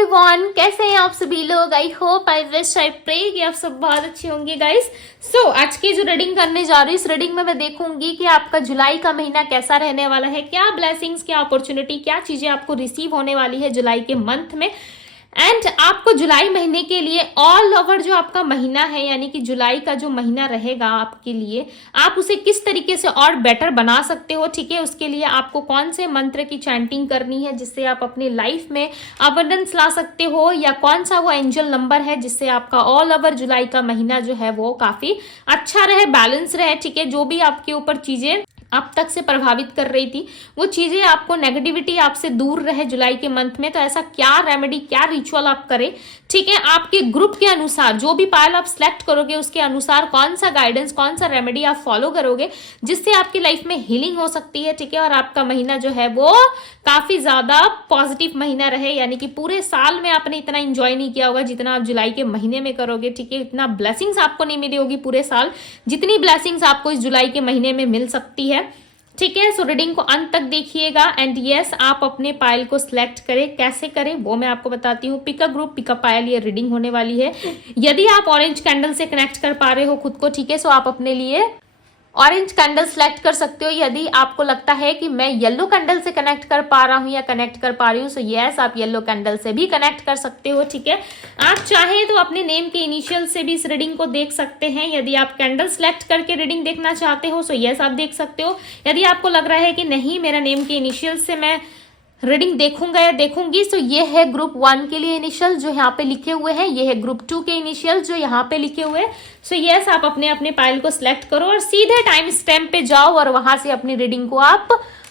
Everyone, कैसे हैं आप सभी लोग। I hope, I wish, I pray कि आप सब बहुत अच्छे होंगे गाइस। सो आज की जो रीडिंग करने जा रही हूँ, इस रीडिंग में मैं देखूंगी कि आपका जुलाई का महीना कैसा रहने वाला है, क्या ब्लेसिंग्स, क्या अपॉर्चुनिटी, क्या चीजें आपको रिसीव होने वाली है जुलाई के मंथ में। एंड आपको जुलाई महीने के लिए ऑल ओवर जो आपका महीना है, यानी कि जुलाई का जो महीना रहेगा आपके लिए, आप उसे किस तरीके से और बेटर बना सकते हो। ठीक है, उसके लिए आपको कौन से मंत्र की चैंटिंग करनी है जिससे आप अपनी लाइफ में अबंडेंस ला सकते हो, या कौन सा वो एंजल नंबर है जिससे आपका ऑल ओवर जुलाई का महीना जो है वो काफी अच्छा रहे, बैलेंस रहे। ठीक है, जो भी आपके ऊपर चीजें अब तक से प्रभावित कर रही थी, वो चीजें आपको, नेगेटिविटी आपसे दूर रहे जुलाई के मंथ में, तो ऐसा क्या रेमेडी, क्या रिचुअल आप करें। ठीक है, आपके ग्रुप के अनुसार जो भी पायल आप सिलेक्ट करोगे उसके अनुसार कौन सा गाइडेंस, कौन सा रेमेडी आप फॉलो करोगे जिससे आपकी लाइफ में हीलिंग हो सकती है। ठीक है, और आपका महीना जो है वो काफी ज्यादा पॉजिटिव महीना रहे, यानी कि पूरे साल में आपने इतना एंजॉय नहीं किया होगा जितना आप जुलाई के महीने में करोगे। ठीक है, इतना ब्लेसिंग्स आपको नहीं मिली होगी पूरे साल जितनी ब्लेसिंग्स आपको इस जुलाई के महीने में मिल सकती है। ठीक है, सो रीडिंग को अंत तक देखिएगा। एंड यस, आप अपने पायल को सिलेक्ट करें, कैसे करें वो मैं आपको बताती हूँ। पिकअप ग्रुप, पिकअप पायल, ये रीडिंग होने वाली है। यदि आप ऑरेंज कैंडल से कनेक्ट कर पा रहे हो खुद को, ठीक है, सो आप अपने लिए ऑरेंज कैंडल सेलेक्ट कर सकते हो। यदि आपको लगता है कि मैं येलो कैंडल से कनेक्ट कर पा रहा हूं या कनेक्ट कर पा रही हूँ, सो यस, आप येलो कैंडल से भी कनेक्ट कर सकते हो। ठीक है, आप चाहे तो अपने नेम के इनिशियल से भी इस रीडिंग को देख सकते हैं। यदि आप कैंडल सेलेक्ट करके रीडिंग देखना चाहते हो, सो यस, आप देख सकते हो। यदि आपको लग रहा है कि नहीं, मेरा नेम के इनिशियल से मैं रीडिंग देखूंगा या देखूंगी, सो ये है ग्रुप 1 के लिए इनिशियल जो यहाँ पे लिखे हुए हैं, ये है ग्रुप 2 के इनिशियल जो यहाँ पे लिखे हुए हैं। सो यस, आप अपने अपने पायल को सिलेक्ट करो और सीधे टाइम स्टैम्प पे जाओ और वहां से अपनी रीडिंग को आप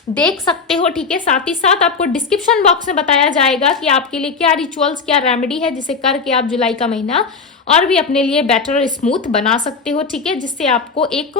देख सकते हो। ठीक है, साथ ही साथ आपको डिस्क्रिप्शन बॉक्स में बताया जाएगा कि आपके लिए क्या रिचुअल्स, क्या रेमेडी है जिसे करके आप जुलाई का महीना और भी अपने लिए बेटर और स्मूथ बना सकते हो। ठीक है, जिससे आपको एक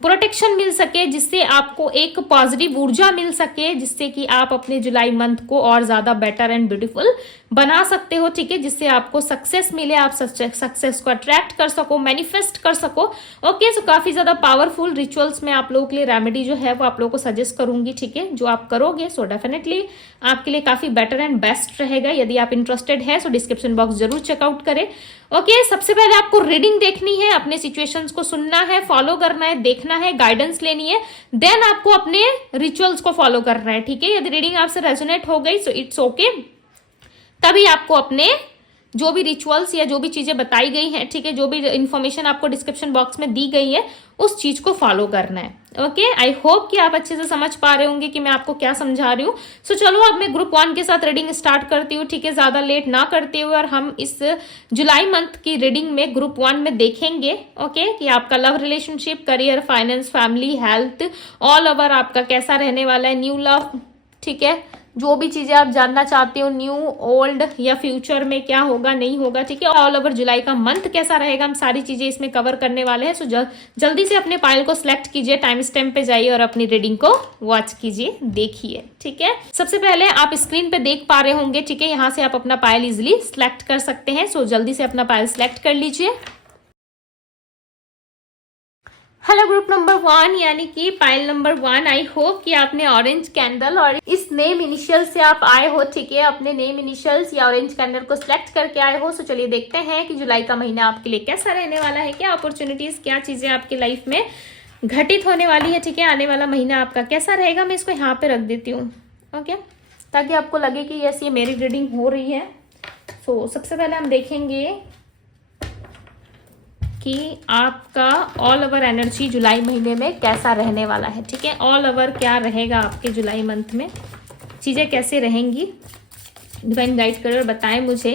प्रोटेक्शन मिल सके, जिससे आपको एक पॉजिटिव ऊर्जा मिल सके, जिससे कि आप अपने जुलाई मंथ को और ज्यादा बेटर एंड ब्यूटीफुल बना सकते हो। ठीक है, जिससे आपको सक्सेस मिले, आप सक्सेस को अट्रैक्ट कर सको, मैनिफेस्ट कर सको। ओके, सो काफी ज्यादा पावरफुल रिचुअल्स में आप लोगों के लिए रेमेडी जो है वो आप लोगों को सजेस्ट करूंगी। ठीक है, जो आप करोगे सो डेफिनेटली आपके लिए काफी बेटर एंड बेस्ट रहेगा। यदि आप इंटरेस्टेड है सो डिस्क्रिप्शन बॉक्स जरूर चेकआउट करें। ओके, सबसे पहले आपको रीडिंग देखनी है, अपने सिचुएशंस को सुनना है, फॉलो करना है, देखना है, गाइडेंस लेनी है, देन आपको अपने रिचुअल्स को फॉलो करना है। ठीक है, यदि रीडिंग आपसे रेजोनेट हो गई सो इट्स ओके, तभी आपको अपने जो भी रिचुअल्स या जो भी चीजें बताई गई हैं, ठीक है, जो भी इंफॉर्मेशन आपको डिस्क्रिप्शन बॉक्स में दी गई है उस चीज को फॉलो करना है। ओके, आई होप कि आप अच्छे से समझ पा रहे होंगे कि मैं आपको क्या समझा रही हूँ। सो चलो अब मैं ग्रुप 1 के साथ रीडिंग स्टार्ट करती हूँ। ठीक है, ज्यादा लेट ना करते हुए, और हम इस जुलाई मंथ की रीडिंग में ग्रुप 1 में देखेंगे ओके कि आपका love, relationship, career, finance, family, health, all over आपका कैसा रहने वाला है, न्यू लव। ठीक है, जो भी चीजें आप जानना चाहते हो, न्यू, ओल्ड या फ्यूचर में क्या होगा, नहीं होगा। ठीक है, ऑल ओवर जुलाई का मंथ कैसा रहेगा, हम सारी चीजें इसमें कवर करने वाले हैं। सो जल्दी से अपने पायल को सिलेक्ट कीजिए, टाइम स्टैम्प पे जाइए और अपनी रीडिंग को वॉच कीजिए, देखिए। ठीक है, सबसे पहले आप स्क्रीन पे देख पा रहे होंगे। ठीक है, यहाँ से आप अपना पायल इजिली सिलेक्ट कर सकते हैं। सो जल्दी से अपना पायल सिलेक्ट कर लीजिए। हेलो ग्रुप नंबर 1, यानी कि पायल नंबर 1। आई होप कि आपने ऑरेंज कैंडल और इस नेम इनिशियल से आप आए हो। ठीक है, अपने नेम इनिशियल्स या ऑरेंज कैंडल को सिलेक्ट करके आए हो। सो चलिए देखते हैं कि जुलाई का महीना आपके लिए कैसा रहने वाला है, क्या अपॉर्चुनिटीज, क्या चीजें आपकी लाइफ में घटित होने वाली है। ठीक है, आने वाला महीना आपका कैसा रहेगा। मैं इसको यहाँ पे रख देती हूँ ओके, ताकि आपको लगे कि यस, ये मेरी रीडिंग हो रही है। सो सबसे पहले हम देखेंगे कि आपका ऑल ओवर एनर्जी जुलाई महीने में कैसा रहने वाला है। ठीक है, ऑल ओवर क्या रहेगा आपके जुलाई मंथ में, चीजें कैसे रहेंगी, डिवाइन गाइड करें और बताएं मुझे।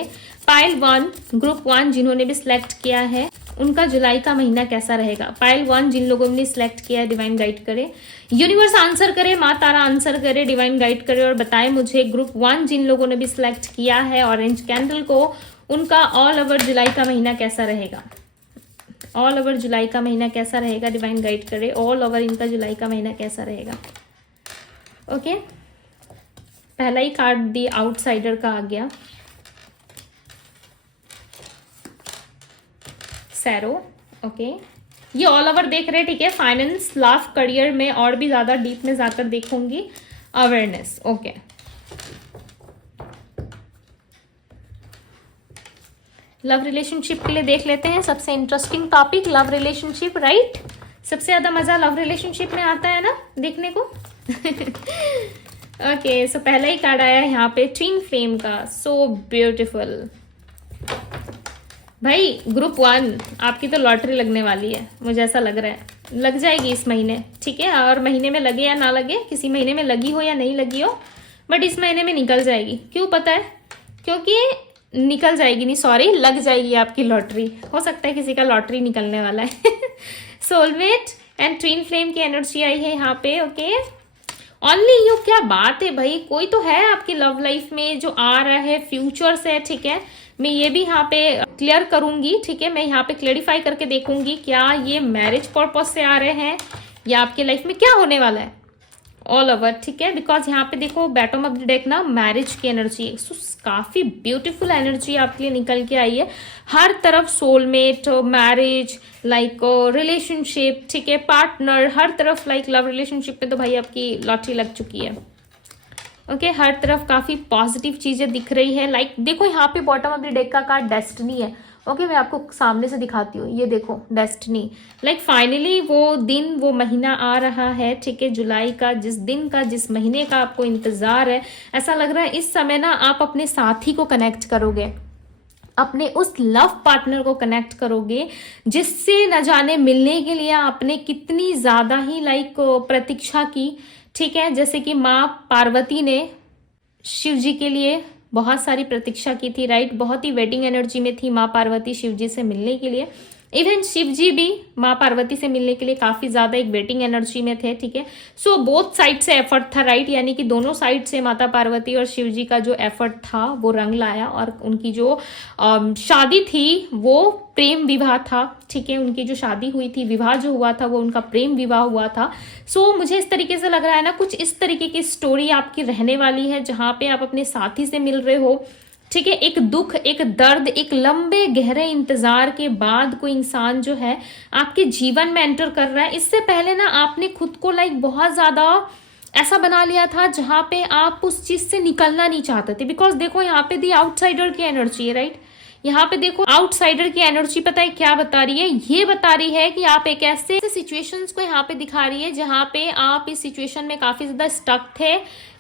पायल 1, ग्रुप 1 जिन्होंने भी सिलेक्ट किया है उनका जुलाई का महीना कैसा रहेगा। पायल 1 जिन लोगों ने सिलेक्ट किया है, डिवाइन गाइड करे, यूनिवर्स आंसर करे, माँ तारा आंसर करे, डिवाइन गाइड करे और बताएं मुझे। ग्रुप 1 जिन लोगों ने भी सिलेक्ट किया है ऑरेंज कैंडल को, उनका ऑल ओवर जुलाई का महीना कैसा रहेगा। ऑल ओवर जुलाई का महीना कैसा रहेगा, डिवाइन गाइड करे। ऑल ओवर इनका जुलाई का महीना कैसा रहेगा। ओके, पहला ही कार्ड दी आउटसाइडर का आ गया, सैरो। ओके, ये ऑल ओवर देख रहे हैं। ठीक है, फाइनेंस, लाभ, करियर में और भी ज्यादा डीप में जाकर देखूंगी, अवेयरनेस। ओके, लव रिलेशनशिप के लिए देख लेते हैं सबसे interesting topic, love relationship, right. सबसे ज्यादा मजा लव रिलेशनशिप में आता है ना देखने को। ओके, सो पहला ही कार्ड आया है यहाँ पे ट्विन फ्लेम का, सो ब्यूटीफुल। भाई ग्रुप 1 आपकी तो लॉटरी लगने वाली है, मुझे ऐसा लग रहा है लग जाएगी इस महीने, ठीक है। और महीने में लगे या ना लगे, किसी महीने में लगी हो या नहीं लगी हो, बट इस महीने में निकल जाएगी। क्यों पता है? क्योंकि निकल जाएगी, नहीं सॉरी, लग जाएगी आपकी लॉटरी। हो सकता है किसी का लॉटरी निकलने वाला है। सोलमेट एंड ट्विन फ्लेम की एनर्जी आई है यहाँ पे। ओके, ओनली यू, क्या बात है भाई, कोई तो है आपकी लव लाइफ में जो आ रहा है, फ्यूचर से, ठीक है। मैं ये भी यहाँ पे क्लियर करूंगी, ठीक है। मैं यहाँ पे क्लेरिफाई करके देखूंगी क्या ये मैरिज पर्पस से आ रहे हैं या आपके लाइफ में क्या होने वाला है ऑल ओवर, ठीक है। बिकॉज यहाँ पे देखो बॉटम ऑफ द डेक ना मैरिज की एनर्जी, काफी ब्यूटीफुल एनर्जी आपके लिए निकल के आई है। हर तरफ सोलमेट, मैरिज, लाइक रिलेशनशिप, ठीक है, पार्टनर, हर तरफ लाइक लव रिलेशनशिप में तो भाई आपकी लॉटरी लग चुकी है। ओके, हर तरफ काफी पॉजिटिव चीजें दिख रही है। लाइक देखो यहाँ पे बॉटम ऑफ द डेक का कार्ड डेस्टिनी है। ओके, मैं आपको सामने से दिखाती हूँ, ये देखो डेस्टिनी। लाइक फाइनली वो दिन, वो महीना आ रहा है, ठीक है, जुलाई का, जिस दिन का, जिस महीने का आपको इंतजार है। ऐसा लग रहा है इस समय ना आप अपने साथी को कनेक्ट करोगे, अपने उस लव पार्टनर को कनेक्ट करोगे जिससे न जाने मिलने के लिए आपने कितनी ज्यादा ही लाइक प्रतीक्षा की, ठीक है। जैसे कि माँ पार्वती ने शिव जी के लिए बहुत सारी प्रतीक्षा की थी, राइट। बहुत ही वेटिंग एनर्जी में थी माँ पार्वती शिव जी से मिलने के लिए। इवन शिव जी भी माँ पार्वती से मिलने के लिए काफी ज्यादा एक वेटिंग एनर्जी में थे, ठीक है। सो बोथ साइड से एफर्ट था, राइट, यानी कि दोनों साइड से माता पार्वती और शिव जी का जो एफर्ट था वो रंग लाया और उनकी जो शादी थी वो प्रेम विवाह था, ठीक है। उनकी जो शादी हुई थी, विवाह जो हुआ था वो उनका प्रेम विवाह हुआ था। सो मुझे इस तरीके से लग रहा है ना, कुछ इस तरीके की स्टोरी आपकी रहने वाली है जहां पे आप अपने साथी से मिल रहे हो, ठीक है। एक दुख, एक दर्द, एक लंबे गहरे इंतजार के बाद कोई इंसान जो है आपके जीवन में एंटर कर रहा है। इससे पहले ना आपने खुद को लाइक बहुत ज्यादा ऐसा बना लिया था जहां पे आप उस चीज से निकलना नहीं चाहते थे। बिकॉज देखो यहाँ पे दी आउटसाइडर की एनर्जी है, राइट। यहाँ पे देखो आउटसाइडर की एनर्जी पता है क्या बता रही है? ये बता रही है कि आप एक ऐसे सिचुएशंस को यहाँ पे दिखा रही है जहाँ पे आप इस सिचुएशन में काफी ज्यादा स्टक थे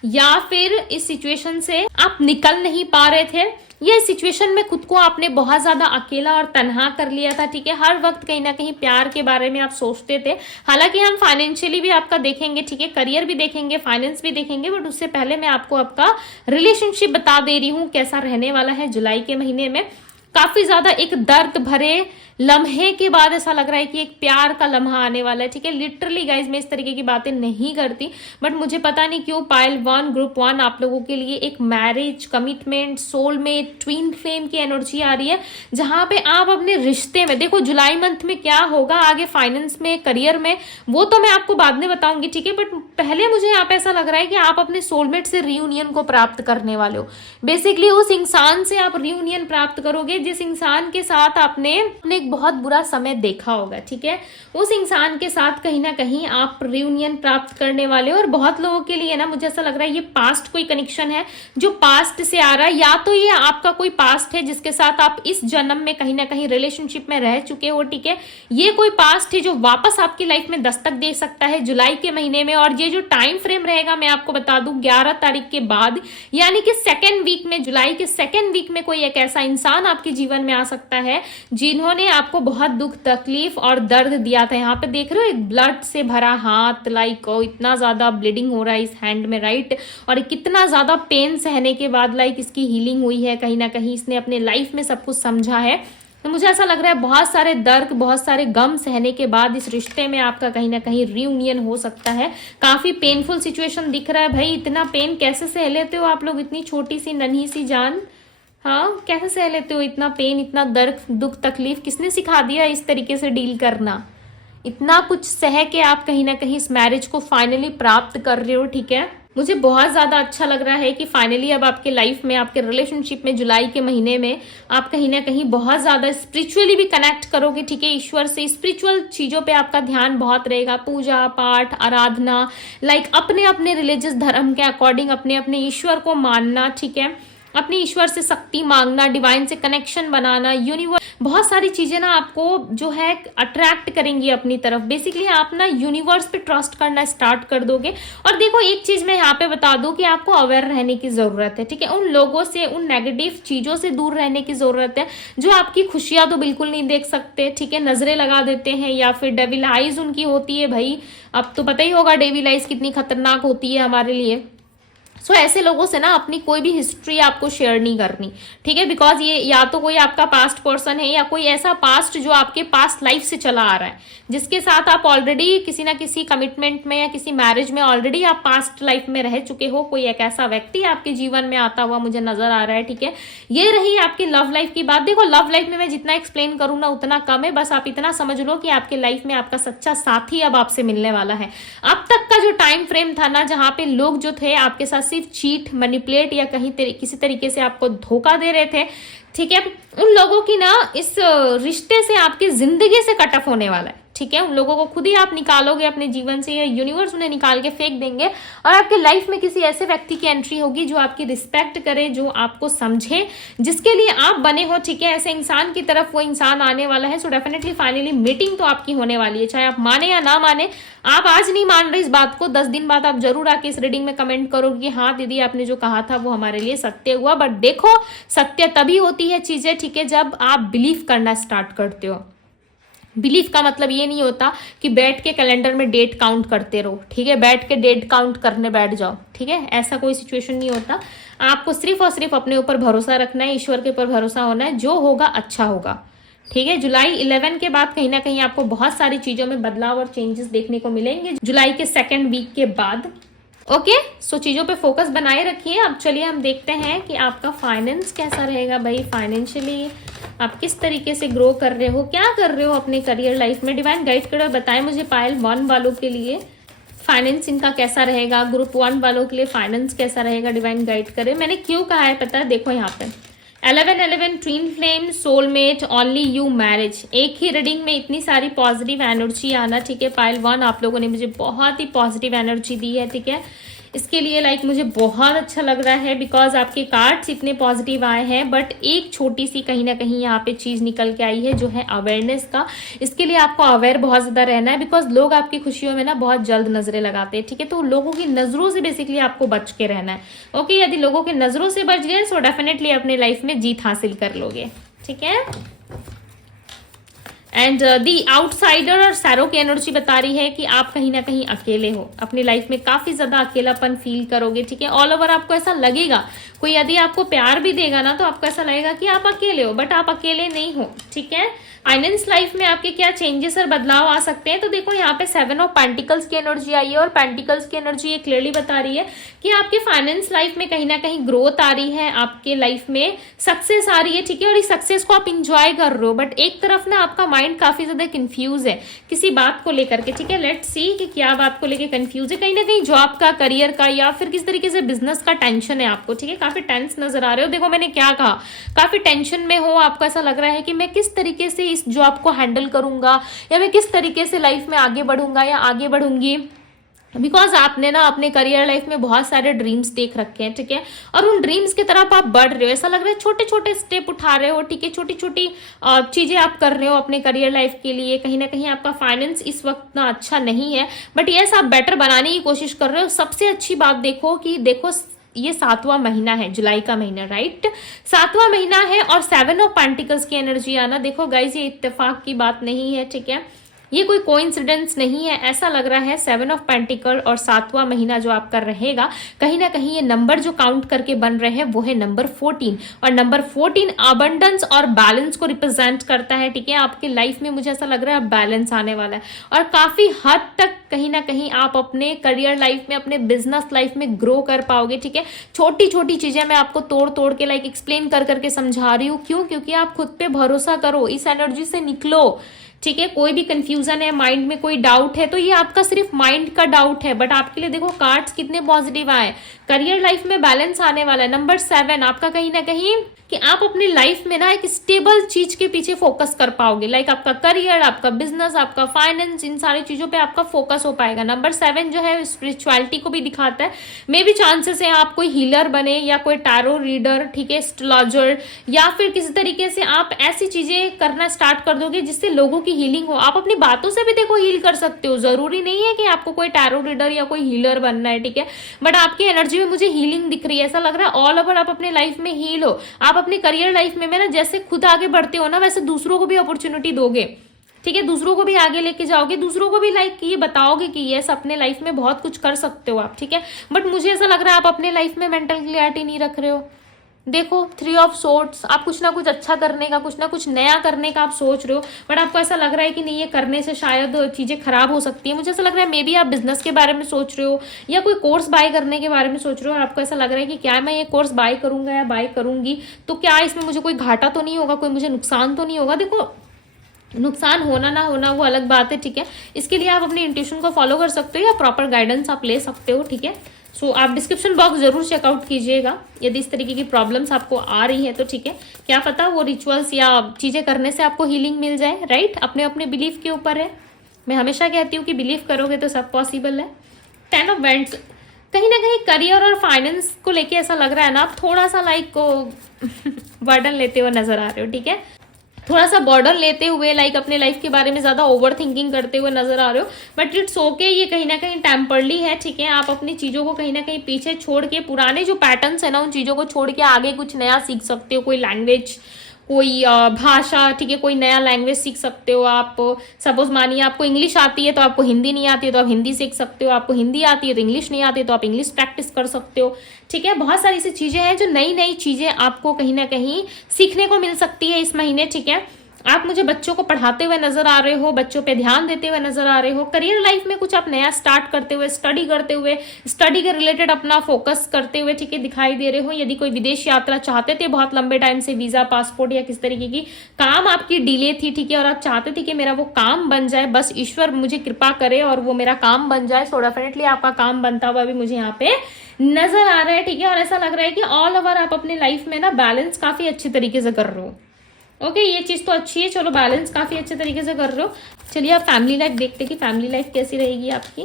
या फिर इस सिचुएशन से आप निकल नहीं पा रहे थे। ये सिचुएशन में खुद को आपने बहुत ज्यादा अकेला और तन्हा कर लिया था, ठीक है। हर वक्त कहीं ना कहीं प्यार के बारे में आप सोचते थे। हालांकि हम फाइनेंशियली भी आपका देखेंगे, ठीक है, करियर भी देखेंगे, फाइनेंस भी देखेंगे, बट उससे पहले मैं आपको आपका रिलेशनशिप बता दे रही हूँ कैसा रहने वाला है जुलाई के महीने में। काफी ज्यादा एक दर्द भरे लम्हे के बाद ऐसा लग रहा है कि एक प्यार का लम्हा आने वाला है, ठीक है। लिटरली गाइज मैं इस तरीके की बातें नहीं करती, बट मुझे पता नहीं क्यों पाइल 1 ग्रुप 1 आप लोगों के लिए एक marriage, commitment, soulmate, twin flame की एनर्जी आ रही है जहां पे आप अपने रिश्ते में, देखो जुलाई मंथ में क्या होगा आगे फाइनेंस में, करियर में, वो तो मैं आपको बाद में बताऊंगी, ठीक है। बट पहले मुझे यहाँ पे ऐसा लग रहा है कि आप अपने सोलमेट से रियूनियन को प्राप्त करने वाले हो। बेसिकली उस इंसान से आप रियूनियन प्राप्त करोगे जिस इंसान के साथ आपने एक बहुत बुरा समय देखा होगा, ठीक है। उस इंसान के साथ कहीं ना कहीं आप रियूनियन प्राप्त करने वाले हो। और बहुत लोगों के लिए ना मुझे ऐसा लग रहा है ये पास्ट कोई कनेक्शन है जो पास्ट से आ रहा है, या तो ये आपका कोई पास्ट है जिसके साथ आप इस जन्म में कहीं ना कहीं रिलेशनशिप में रह चुके हो, ठीक है। ये कोई पास्ट है जो वापस आपकी लाइफ में दस्तक दे सकता है जुलाई के महीने में। और ये जो टाइम फ्रेम रहेगा मैं आपको बता दूं 11 तारीख के बाद, यानी कि सेकेंड वीक में, जुलाई के सेकेंड वीक में कोई एक ऐसा इंसान आपके जीवन में आ सकता है जिन्होंने आपको बहुत दुख, तकलीफ और दर्द दिया था। यहाँ पे देख रहे हो एक ब्लड से भरा हाथ, लाइक इतना ज्यादा ब्लीडिंग हो रहा है इस हैंड में, राइट। और कितना ज्यादा पेन सहने के बाद लाइक इसकी हीलिंग हुई है, कहीं ना कहीं इसने अपने लाइफ में सब कुछ समझा है। तो मुझे ऐसा लग रहा है बहुत सारे दर्द, बहुत सारे गम सहने के बाद इस रिश्ते में आपका कहीं ना कहीं रियूनियन हो सकता है। काफी पेनफुल सिचुएशन दिख रहा है भाई। इतना पेन कैसे सह लेते हो आप लोग? इतनी छोटी सी नन्ही सी जान, हाँ, कैसे सह लेते हो इतना पेन, इतना दर्द, दुख, तकलीफ? किसने सिखा दिया इस तरीके से डील करना? इतना कुछ सह के आप कहीं ना कहीं इस मैरिज को फाइनली प्राप्त कर रहे हो, ठीक है। मुझे बहुत ज्यादा अच्छा लग रहा है कि फाइनली अब आपके लाइफ में, आपके रिलेशनशिप में जुलाई के महीने में आप कहीं ना कहीं बहुत ज्यादा स्पिरिचुअली भी कनेक्ट करोगे, ठीक है, ईश्वर से। स्पिरिचुअल चीजों पे आपका ध्यान बहुत रहेगा, पूजा पाठ, आराधना, लाइक अपने अपने रिलीजियस धर्म के अकॉर्डिंग अपने अपने ईश्वर को मानना, ठीक है। अपने ईश्वर से शक्ति मांगना, डिवाइन से कनेक्शन बनाना, यूनिवर्स, बहुत सारी चीजें ना आपको जो है अट्रैक्ट करेंगी अपनी तरफ। बेसिकली आप ना यूनिवर्स पे ट्रस्ट करना स्टार्ट कर दोगे। और देखो एक चीज मैं यहाँ पे बता दूं कि आपको अवेयर रहने की जरूरत है, ठीक है। उन लोगों से, उन नेगेटिव चीजों से दूर रहने की जरूरत है जो आपकी खुशियां तो बिल्कुल नहीं देख सकते, ठीक है, नजरें लगा देते हैं, या फिर डेविल आइज उनकी होती है। भाई अब तो पता ही होगा डेविल आइज कितनी खतरनाक होती है हमारे लिए। सो ऐसे लोगों से ना अपनी कोई भी हिस्ट्री आपको शेयर नहीं करनी, ठीक है, बिकॉज ये या तो कोई आपका पास्ट पर्सन है या कोई ऐसा पास्ट जो आपके पास्ट लाइफ से चला आ रहा है, जिसके साथ आप ऑलरेडी किसी ना किसी कमिटमेंट में या किसी मैरिज में ऑलरेडी आप पास्ट लाइफ में रह चुके हो। कोई एक ऐसा व्यक्ति आपके जीवन में आता हुआ मुझे नजर आ रहा है, ठीक है। ये रही आपकी लव लाइफ की बात। देखो लव लाइफ में मैं जितना एक्सप्लेन करूँ ना उतना कम है, बस आप इतना समझ लो कि आपके लाइफ में आपका सच्चा साथी अब आपसे मिलने वाला है। अब तक का जो टाइम फ्रेम था ना, जहां पे लोग जो थे आपके साथ सिर्फ चीट, मैनिपुलेट या किसी तरीके से आपको धोखा दे रहे थे, ठीक है, उन लोगों की ना इस रिश्ते से आपकी जिंदगी से कट ऑफ होने वाला है, ठीक है। उन लोगों को खुद ही आप निकालोगे अपने जीवन से, या यूनिवर्स उन्हें निकाल के फेंक देंगे, और आपके लाइफ में किसी ऐसे व्यक्ति की एंट्री होगी जो आपकी रिस्पेक्ट करे, जो आपको समझे, जिसके लिए आप बने हो, ठीक है। ऐसे इंसान की तरफ वो इंसान आने वाला है। सो डेफिनेटली फाइनली मीटिंग तो आपकी होने वाली है, चाहे आप माने या ना माने। आप आज नहीं मान रहे इस बात को, 10 दिन बाद आप जरूर आके इस रीडिंग में कमेंट करोगे कि हाँ दीदी आपने जो कहा था वो हमारे लिए सत्य हुआ। बट देखो सत्य तभी होती है चीजें, ठीक है, जब आप बिलीव करना स्टार्ट करते हो। बिलीफ का मतलब ये नहीं होता कि बैठ के कैलेंडर में डेट काउंट करते रहो, ठीक है, बैठ के डेट काउंट करने बैठ जाओ, ठीक है, ऐसा कोई सिचुएशन नहीं होता। आपको सिर्फ और सिर्फ अपने ऊपर भरोसा रखना है, ईश्वर के ऊपर भरोसा होना है, जो होगा अच्छा होगा, ठीक है। जुलाई 11 के बाद कहीं ना कहीं आपको बहुत सारी चीजों में बदलाव और चेंजेस देखने को मिलेंगे जुलाई के 2nd वीक के बाद। ओके, सो चीजों पे फोकस बनाए रखिए। अब चलिए हम देखते हैं कि आपका फाइनेंस कैसा रहेगा। भाई फाइनेंशियली आप किस तरीके से ग्रो कर रहे हो, क्या कर रहे हो अपने करियर लाइफ में। डिवाइन गाइड करो, बताएं मुझे पायल 1 वालों के लिए फाइनेंस इनका कैसा रहेगा, ग्रुप 1 वालों के लिए फाइनेंस कैसा रहेगा, डिवाइन गाइड करे। मैंने क्यों कहा है पता है, देखो यहाँ पे 11 twin flame, soulmate, only you, marriage. एक ही रीडिंग में इतनी सारी पॉजिटिव एनर्जी आना, ठीक है। पाइल 1 आप लोगों ने मुझे बहुत ही पॉजिटिव एनर्जी दी है, ठीक है। इसके लिए मुझे बहुत अच्छा लग रहा है, बिकॉज आपके कार्ड्स इतने पॉजिटिव आए हैं। बट एक छोटी सी कहीं ना कहीं यहाँ पे चीज निकल के आई है जो है अवेयरनेस का। इसके लिए आपको अवेयर बहुत ज्यादा रहना है, बिकॉज लोग आपकी खुशियों में ना बहुत जल्द नजरें लगाते हैं, ठीक है। तो लोगों की नजरों से बेसिकली आपको बच के रहना है। ओके, यदि लोगों की नजरों से बच गए तो डेफिनेटली अपने लाइफ में जीत हासिल कर लोगे, ठीक है। एंड दी आउटसाइडर और सैरो की एनर्जी बता रही है कि आप कहीं ना कहीं अकेले हो, अपनी लाइफ में काफी ज्यादा अकेलापन फील करोगे, ठीक है। ऑल ओवर आपको ऐसा लगेगा, कोई यदि आपको प्यार भी देगा ना तो आपको ऐसा लगेगा कि आप अकेले हो, बट आप अकेले नहीं हो, ठीक है। फाइनेंस लाइफ में आपके क्या चेंजेस और बदलाव आ सकते हैं, तो देखो यहाँ पे 7 ऑफ पेंटिकल्स की एनर्जी आई है, और पेंटिकल्स की एनर्जी ये क्लियरली बता रही है कि आपके फाइनेंस लाइफ में कहीं ना कहीं ग्रोथ आ रही है, आपके लाइफ में सक्सेस आ रही है, ठीक है। और इस सक्सेस को आप इंजॉय कर रहे हो, बट एक तरफ ना आपका माइंड काफी ज्यादा कंफ्यूज है किसी बात को लेकर के, ठीक है। लेट्स सी कि क्या बात को लेकर कंफ्यूज है, कहीं ना कहीं जॉब का, करियर का, या फिर किस तरीके से बिजनेस का टेंशन है आपको, ठीक है। काफी टेंस नजर आ रहे हो। देखो मैंने क्या कहा, काफी टेंशन में हो, आपको ऐसा लग रहा है कि मैं किस तरीके से इस जॉब को हैंडल करूंगा, या मैं किस तरीके से लाइफ में आगे बढ़ूंगा या आगे बढ़ूंगी, बिकॉज आपने ना अपने करियर लाइफ में बहुत सारे ड्रीम्स देख रखे हैं, ठीक है। और उन ड्रीम्स की तरफ आप बढ़ रहे हो, ऐसा लग रहा है छोटे छोटे स्टेप उठा रहे हो, ठीक है, छोटी छोटी चीजें आप कर रहे हो अपने करियर लाइफ के लिए। कहीं ना कहीं आपका फाइनेंस इस वक्त ना अच्छा नहीं है, बट यस आप बेटर बनाने की कोशिश कर रहे हो। सबसे अच्छी बात देखो कि देखो ये 7वां महीना है, जुलाई का महीना, राइट, 7वां महीना है, और 7 ऑफ पेंटिकल्स की एनर्जी आना, देखो गाइज ये इत्तेफाक की बात नहीं है, ठीक है, ये कोई कोइंसिडेंस नहीं है। ऐसा लग रहा है 7 ऑफ पेंटिकल और 7वां महीना जो आपका रहेगा, कहीं ना कहीं ये नंबर जो काउंट करके बन रहे हैं वो है नंबर 14, और नंबर 14 अबंडेंस और बैलेंस को रिप्रेजेंट करता है, ठीक है। आपकी लाइफ में मुझे ऐसा लग रहा है बैलेंस आने वाला है, और काफी हद तक कहीं ना कहीं आप अपने करियर लाइफ में, अपने बिजनेस लाइफ में ग्रो कर पाओगे, ठीक है। छोटी छोटी चीजें मैं आपको तोड़ तोड़ के एक्सप्लेन कर करके समझा रही हूँ, क्यों, क्योंकि आप खुद पे भरोसा करो, इस एनर्जी से निकलो, ठीक है। कोई भी कंफ्यूजन है, माइंड में कोई डाउट है, तो ये आपका सिर्फ माइंड का डाउट है, बट आपके लिए देखो कार्ड्स कितने पॉजिटिव आए। करियर लाइफ में बैलेंस आने वाला है। नंबर 7 आपका कहीं ना कहीं कि आप अपनी लाइफ में ना एक स्टेबल चीज के पीछे फोकस कर पाओगे, लाइक आपका करियर, आपका बिजनेस, आपका फाइनेंस, इन सारी चीजों पे आपका फोकस हो पाएगा। नंबर 7 जो है स्पिरिचुअलिटी को भी दिखाता है। मे भी चांसेस है आप कोई हीलर बने या कोई टैरो रीडर, ठीक है, एस्ट्रोलॉजर, या फिर किसी तरीके से आप ऐसी चीजें करना स्टार्ट कर दोगे जिससे लोगों की हीलिंग हो। आप अपनी बातों से भी देखो हील कर सकते हो, जरूरी नहीं है कि आपको कोई टैरो रीडर या कोई हीलर बनना है, ठीक है, बट आपकी एनर्जी में मुझे हीलिंग दिख रही है। ऐसा लग रहा है ऑल ओवर आप अपने लाइफ में हील हो। आप अपनी करियर लाइफ में ना जैसे खुद आगे बढ़ते हो ना, वैसे दूसरों को भी अपॉर्चुनिटी दोगे, ठीक है, दूसरों को भी आगे लेके जाओगे, दूसरों को भी लाइक ये बताओगे कि यस अपने लाइफ में बहुत कुछ कर सकते हो आप, ठीक है। बट मुझे ऐसा लग रहा है आप अपने लाइफ में मेंटल क्लियरिटी नहीं रख रहे हो। देखो 3 ऑफ सोर्ट्स, आप कुछ ना कुछ अच्छा करने का, कुछ ना कुछ नया करने का आप सोच रहे हो, बट आपको ऐसा लग रहा है कि नहीं ये करने से शायद चीजें खराब हो सकती है। मुझे ऐसा लग रहा है मे बी आप बिजनेस के बारे में सोच रहे हो या कोई कोर्स बाय करने के बारे में सोच रहे हो, और आपको ऐसा लग रहा है कि क्या मैं ये कोर्स बाय करूंगा या बाय करूंगी तो क्या इसमें मुझे कोई घाटा तो नहीं होगा, कोई मुझे नुकसान तो नहीं होगा। देखो नुकसान होना ना होना वो अलग बात है, ठीक है, इसके लिए आप अपनी इंट्यूशन को फॉलो कर सकते हो या प्रॉपर गाइडेंस आप ले सकते हो, ठीक है। सो आप डिस्क्रिप्शन बॉक्स जरूर चेकआउट कीजिएगा यदि इस तरीके की प्रॉब्लम्स आपको आ रही है तो, ठीक है, क्या पता वो रिचुअल्स या चीजें करने से आपको हीलिंग मिल जाए, राइट। अपने अपने बिलीफ के ऊपर है। मैं हमेशा कहती हूँ कि बिलीव करोगे तो सब पॉसिबल है। 10 ऑफ वेंट्स, कहीं ना कहीं करियर और फाइनेंस को लेके ऐसा लग रहा है ना आप थोड़ा सा लाइक को बर्डन लेते हुए नजर आ रहे हो, ठीक है, थोड़ा सा बॉर्डर लेते हुए लाइक अपने लाइफ के बारे में ज्यादा ओवर थिंकिंग करते हुए नजर आ रहे हो, बट इट्स ओके, ये कहीं ना कहीं टेम्परली है, ठीक है। आप अपनी चीजों को कहीं ना कहीं पीछे छोड़ के, पुराने जो पैटर्न्स है ना उन चीजों को छोड़ के आगे कुछ नया सीख सकते हो, कोई लैंग्वेज, कोई भाषा, ठीक है, कोई नया लैंग्वेज सीख सकते हो आप। सपोज मानिए आपको इंग्लिश आती है तो आपको हिंदी नहीं आती है तो आप हिंदी सीख सकते हो, आपको हिंदी आती है तो इंग्लिश नहीं आती है तो आप इंग्लिश प्रैक्टिस कर सकते हो, ठीक है। बहुत सारी ऐसी चीजें हैं जो नई नई चीजें आपको कहीं ना कहीं सीखने को मिल सकती है इस महीने, ठीक है। आप मुझे बच्चों को पढ़ाते हुए नजर आ रहे हो, बच्चों पे ध्यान देते हुए नजर आ रहे हो, करियर लाइफ में कुछ आप नया स्टार्ट करते हुए, स्टडी करते हुए, स्टडी के रिलेटेड अपना फोकस करते हुए, ठीक है, दिखाई दे रहे हो। यदि कोई विदेश यात्रा चाहते थे बहुत लंबे टाइम से, वीजा, पासपोर्ट या किस तरीके की काम आपकी डिले थी, ठीक है, और आप चाहते थे कि मेरा वो काम बन जाए, बस ईश्वर मुझे कृपा करे और वो मेरा काम बन जाए, सो डेफिनेटली आपका काम बनता हुआ भी मुझे यहाँ पे नजर आ रहा है, ठीक है। और ऐसा लग रहा है कि ऑल ओवर आप अपने लाइफ में ना बैलेंस काफी अच्छे तरीके से कर रहे हो, ओके, ये चीज तो अच्छी है, चलो बैलेंस काफी अच्छे तरीके से कर रहे हो। चलिए आप फैमिली लाइफ देखते कि फैमिली लाइफ कैसी रहेगी आपकी।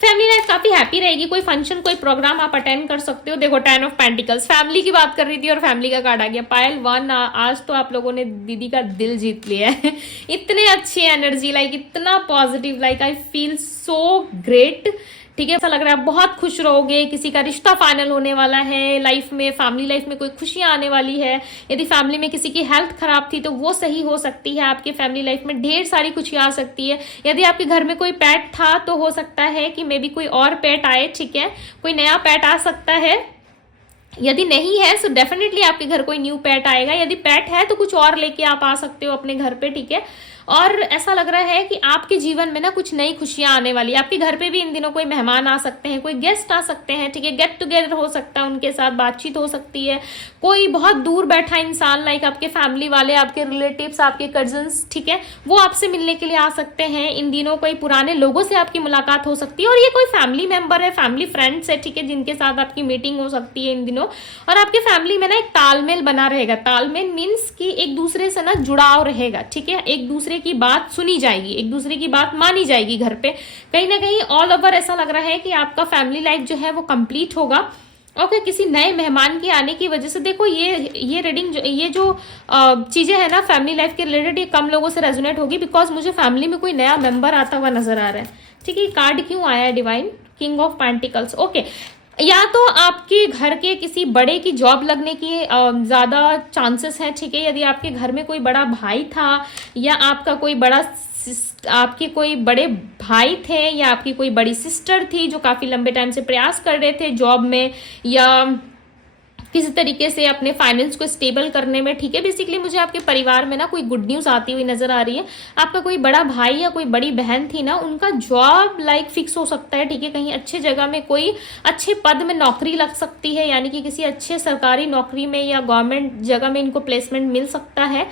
फैमिली लाइफ काफी हैप्पी रहेगी, कोई फंक्शन, कोई प्रोग्राम आप अटेंड कर सकते हो। देखो 10 ऑफ पेंटिकल्स, फैमिली की बात कर रही थी और फैमिली का कार्ड आ गया। पायल 1, आज तो आप लोगों ने दीदी का दिल जीत लिया है इतने अच्छी एनर्जी, लाइक इतना positive, like I feel so great, ठीक है। ऐसा लग रहा है आप बहुत खुश रहोगे, किसी का रिश्ता फाइनल होने वाला है लाइफ में, फैमिली लाइफ में कोई खुशियां आने वाली है। यदि फैमिली में किसी की हेल्थ खराब थी तो वो सही हो सकती है, आपके फैमिली लाइफ में ढेर सारी खुशियां आ सकती है। यदि आपके घर में कोई पेट था तो हो सकता है कि मे बी कोई और पेट आए, ठीक है, कोई नया पेट आ सकता है। यदि नहीं है तो डेफिनेटली आपके घर कोई न्यू पेट आएगा। यदि पेट है तो कुछ और लेके आप आ सकते हो अपने घर पे, ठीक है। और ऐसा लग रहा है कि आपके जीवन में ना कुछ नई खुशियां आने वाली है। आपके घर पे भी इन दिनों कोई मेहमान आ सकते हैं, कोई गेस्ट आ सकते हैं, ठीक है, गेट टुगेदर हो सकता है, उनके साथ बातचीत हो सकती है। कोई बहुत दूर बैठा इंसान लाइक आपके फैमिली वाले, आपके रिलेटिव्स, आपके कजन्स, ठीक है, वो आपसे मिलने के लिए आ सकते हैं। इन दिनों कोई पुराने लोगों से आपकी मुलाकात हो सकती है, और ये कोई फैमिली मेंबर है, फैमिली फ्रेंड्स है, ठीक है, जिनके साथ आपकी मीटिंग हो सकती है इन दिनों। और आपके फैमिली में ना एक तालमेल बना रहेगा। तालमेल मीन्स कि एक दूसरे से ना जुड़ाव रहेगा, ठीक है, एक दूसरे की बात सुनी जाएगी, एक दूसरे की बात मानी जाएगी घर पे। कहीं ना कहीं ऑल ओवर ऐसा लग रहा है कि आपका फैमिली लाइफ जो है वो कंप्लीट होगा। ओके, किसी नए मेहमान के आने की वजह से, देखो ये रीडिंग ये जो चीजें है ना फैमिली लाइफ के रिलेटेड, ये कम लोगों से रेजोनेट होगी, बिकॉज मुझे फैमिली में कोई नया मेंबर आता हुआ नजर आ रहा है, ठीक है। कार्ड क्यों आया है divine, king of pentacles, okay. या तो आपके घर के किसी बड़े की जॉब लगने की ज्यादा चांसेस हैं, ठीक है। यदि आपके घर में कोई बड़ा भाई था या आपका कोई बड़ा आपके कोई बड़े भाई थे या आपकी कोई बड़ी सिस्टर थी जो काफी लंबे टाइम से प्रयास कर रहे थे जॉब में या किसी तरीके से अपने फाइनेंस को स्टेबल करने में, ठीक है। बेसिकली मुझे आपके परिवार में ना कोई गुड न्यूज आती हुई नजर आ रही है। आपका कोई बड़ा भाई या कोई बड़ी बहन थी ना, उनका जॉब लाइक फिक्स हो सकता है, ठीक है, कहीं अच्छे जगह में कोई अच्छे पद में नौकरी लग सकती है, यानी कि किसी अच्छे सरकारी नौकरी में या गवर्नमेंट जगह में इनको प्लेसमेंट मिल सकता है।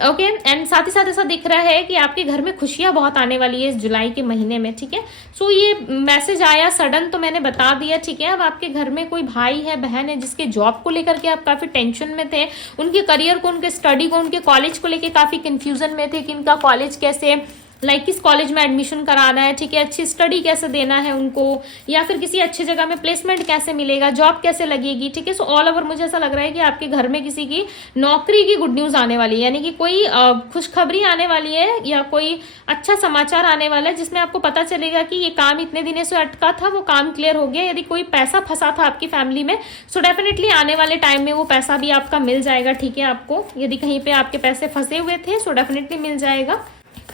ओके एंड साथ ही साथ ऐसा दिख रहा है कि आपके घर में खुशियां बहुत आने वाली है इस जुलाई के महीने में, ठीक है। सो ये मैसेज आया सडन तो मैंने बता दिया, ठीक है। अब आपके घर में कोई भाई है, बहन है जिसके जॉब को लेकर के आप काफी टेंशन में थे, उनके करियर को, उनके स्टडी को, उनके कॉलेज को लेकर काफी कंफ्यूजन में थे कि इनका कॉलेज कैसे, किस कॉलेज में एडमिशन कराना है, ठीक है, अच्छी स्टडी कैसे देना है उनको, या फिर किसी अच्छी जगह में प्लेसमेंट कैसे मिलेगा, जॉब कैसे लगेगी, ठीक है। सो ऑल ओवर मुझे ऐसा लग रहा है कि आपके घर में किसी की नौकरी की गुड न्यूज आने वाली है, यानी कि कोई खुशखबरी आने वाली है या कोई अच्छा समाचार आने वाला है जिसमें आपको पता चलेगा कि ये काम इतने दिनों से अटका था, वो काम क्लियर हो गया। यदि कोई पैसा फंसा था आपकी फैमिली में, सो डेफिनेटली आने वाले टाइम में वो पैसा भी आपका मिल जाएगा, ठीक है। आपको यदि कहीं पे आपके पैसे फंसे हुए थे, सो डेफिनेटली मिल जाएगा।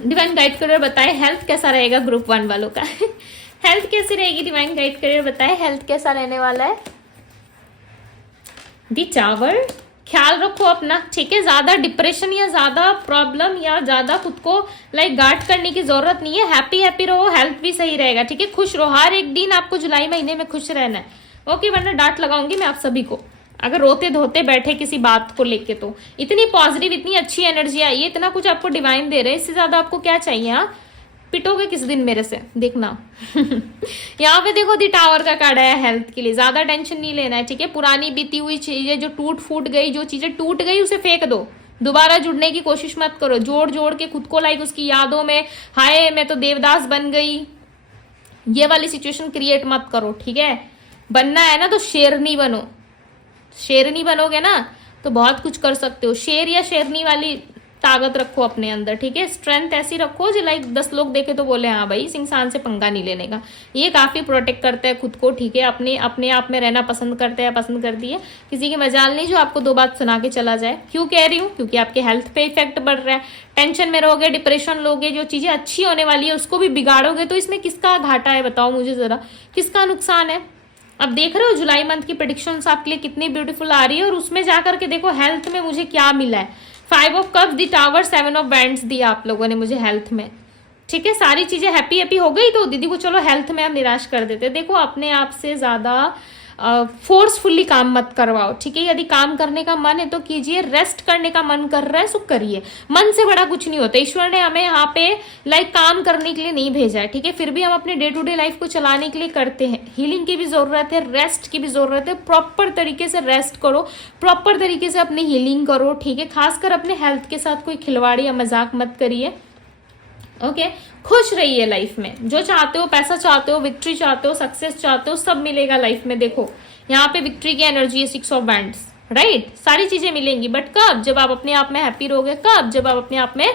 डिवाइन गाइड करियर बताए हेल्थ कैसा रहेगा ग्रुप 1 वालों का हेल्थ कैसी रहेगी डिवाइन गाइड करियर बताए, हेल्थ कैसा रहने वाला है। दी टावर, ख्याल रखो अपना, ठीक है। ज्यादा डिप्रेशन या ज्यादा प्रॉब्लम या ज्यादा खुद को गार्ड करने की जरूरत नहीं है। हैप्पी हैप्पी रहो, हेल्थ भी सही रहेगा, ठीक है। खुश रहो, हर एक दिन आपको जुलाई महीने में खुश रहना है। ओके, वरना डांट लगाऊंगी मैं आप सभी को अगर रोते धोते बैठे किसी बात को लेके। तो इतनी पॉजिटिव, इतनी अच्छी एनर्जी आई है, इतना कुछ आपको डिवाइन दे रहे हैं, इससे ज्यादा आपको क्या चाहिए। हाँ, पिटोगे किस दिन मेरे से, देखना यहाँ पे देखो दी टावर का कार्ड आया हेल्थ के लिए। ज्यादा टेंशन नहीं लेना है, ठीक है। पुरानी बीती हुई चीजें जो टूट फूट गई, जो चीजें टूट गई उसे फेंक दो, दोबारा जुड़ने की कोशिश मत करो। जोड़ जोड़ के खुद को उसकी यादों में, हाय मैं तो देवदास बन गई, ये वाली सिचुएशन क्रिएट मत करो, ठीक है। बनना है ना तो शेरनी बनो, शेरनी बनोगे ना तो बहुत कुछ कर सकते हो। शेर या शेरनी वाली ताकत रखो अपने अंदर, ठीक है। स्ट्रेंथ ऐसी रखो जो 10 लोग देखे तो बोले हाँ भाई इस इंसान से पंगा नहीं लेने का। ये काफी प्रोटेक्ट करता है खुद को, ठीक है। अपने आप में रहना पसंद करता है, पसंद करती है। किसी की मजाल नहीं जो आपको 2 बात सुना के चला जाए। क्यों कह रही हूँ, क्योंकि आपके हेल्थ पे इफेक्ट बढ़ रहा है। टेंशन में रहोगे, डिप्रेशन लोगे, जो चीजें अच्छी होने वाली है उसको भी बिगाड़ोगे, तो इसमें किसका घाटा है बताओ मुझे जरा, किसका नुकसान है। अब देख रहे हो जुलाई मंथ की प्रेडिक्शंस आपके लिए कितनी ब्यूटीफुल आ रही है, और उसमें जाकर के देखो हेल्थ में मुझे क्या मिला है। 5 of cups, the tower, 7 of bands दिया आप लोगों ने मुझे हेल्थ में, ठीक है। सारी चीजें हैप्पी हैप्पी हो गई तो दीदी को चलो हेल्थ में हम निराश कर देते। देखो अपने आप से ज्यादा फोर्सफुल्ली काम मत करवाओ, ठीक है। यदि काम करने का मन है तो कीजिए, रेस्ट करने का मन कर रहा है सो करिए। मन से बड़ा कुछ नहीं होता। ईश्वर ने हमें यहाँ पे काम करने के लिए नहीं भेजा है, ठीक है। फिर भी हम अपने डे टू डे लाइफ को चलाने के लिए करते हैं। हीलिंग की भी जरूरत है, रेस्ट की भी जरूरत है। प्रॉपर तरीके से रेस्ट करो, प्रॉपर तरीके से अपनी हीलिंग करो, ठीक है। खासकर अपने हेल्थ के साथ कोई खिलवाड़ या मजाक मत करिए, ओके। खुश रहिए लाइफ में, जो चाहते हो, पैसा चाहते हो, विक्ट्री चाहते हो, सक्सेस चाहते हो, सब मिलेगा लाइफ में। देखो यहाँ पे विक्ट्री की एनर्जी है, 6 ऑफ बैंड्स, राइट। सारी चीजें मिलेंगी, बट कब, जब आप अपने आप में हैप्पी रहोगे, कब, जब आप अपने आप में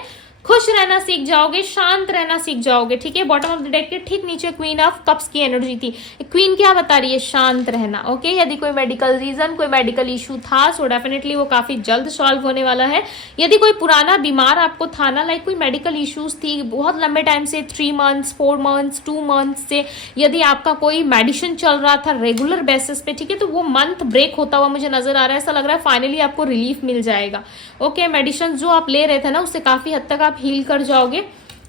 खुश रहना सीख जाओगे, शांत रहना सीख जाओगे, ठीक है। बॉटम ऑफ द डेक के ठीक नीचे क्वीन ऑफ कप्स की एनर्जी थी। क्वीन क्या बता रही है, शांत रहना, ओके। यदि कोई मेडिकल रीजन, कोई मेडिकल इशू था सो डेफिनेटली वो काफी जल्द सॉल्व होने वाला है। यदि कोई पुराना बीमार आपको था ना, कोई मेडिकल इश्यूज थी बहुत लंबे टाइम से, 3 मंथ्स, 4 मंथ्स, 2 मंथ्स से, यदि आपका कोई मेडिसिन चल रहा था रेगुलर बेसिस पे, ठीक है, तो वो मंथ ब्रेक होता हुआ मुझे नजर आ रहा है। ऐसा लग रहा है फाइनली आपको रिलीफ मिल जाएगा, ओके। मेडिसिन जो आप ले रहे थे ना उससे काफी हद तक आप हील कर जाओगे।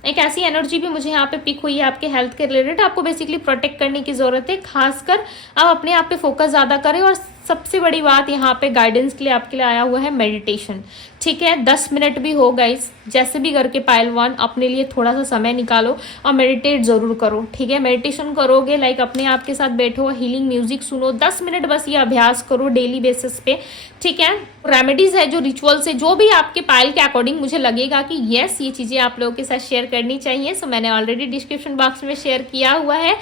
एक ऐसी एनर्जी भी मुझे यहाँ पे पिक हुई है आपके हेल्थ के रिलेटेड। आपको बेसिकली प्रोटेक्ट करने की जरूरत है, खासकर आप अपने आप पे फोकस ज्यादा करें। और सबसे बड़ी बात यहाँ पे गाइडेंस के लिए आपके लिए आया हुआ है मेडिटेशन, ठीक है। 10 मिनट भी हो गाइस, जैसे भी करके पायल 1 अपने लिए थोड़ा सा समय निकालो और मेडिटेट जरूर करो, ठीक है। मेडिटेशन करोगे, अपने आप के साथ बैठो, हीलिंग म्यूजिक सुनो, 10 मिनट बस ये अभ्यास करो डेली बेसिस पे, ठीक है। रेमेडीज है, जो रिचुअल्स है, जो भी आपके पायल के अकॉर्डिंग मुझे लगेगा कि यस ये चीजें आप लोगों के साथ शेयर करनी चाहिए, सो मैंने ऑलरेडी डिस्क्रिप्शन बॉक्स में शेयर किया हुआ है,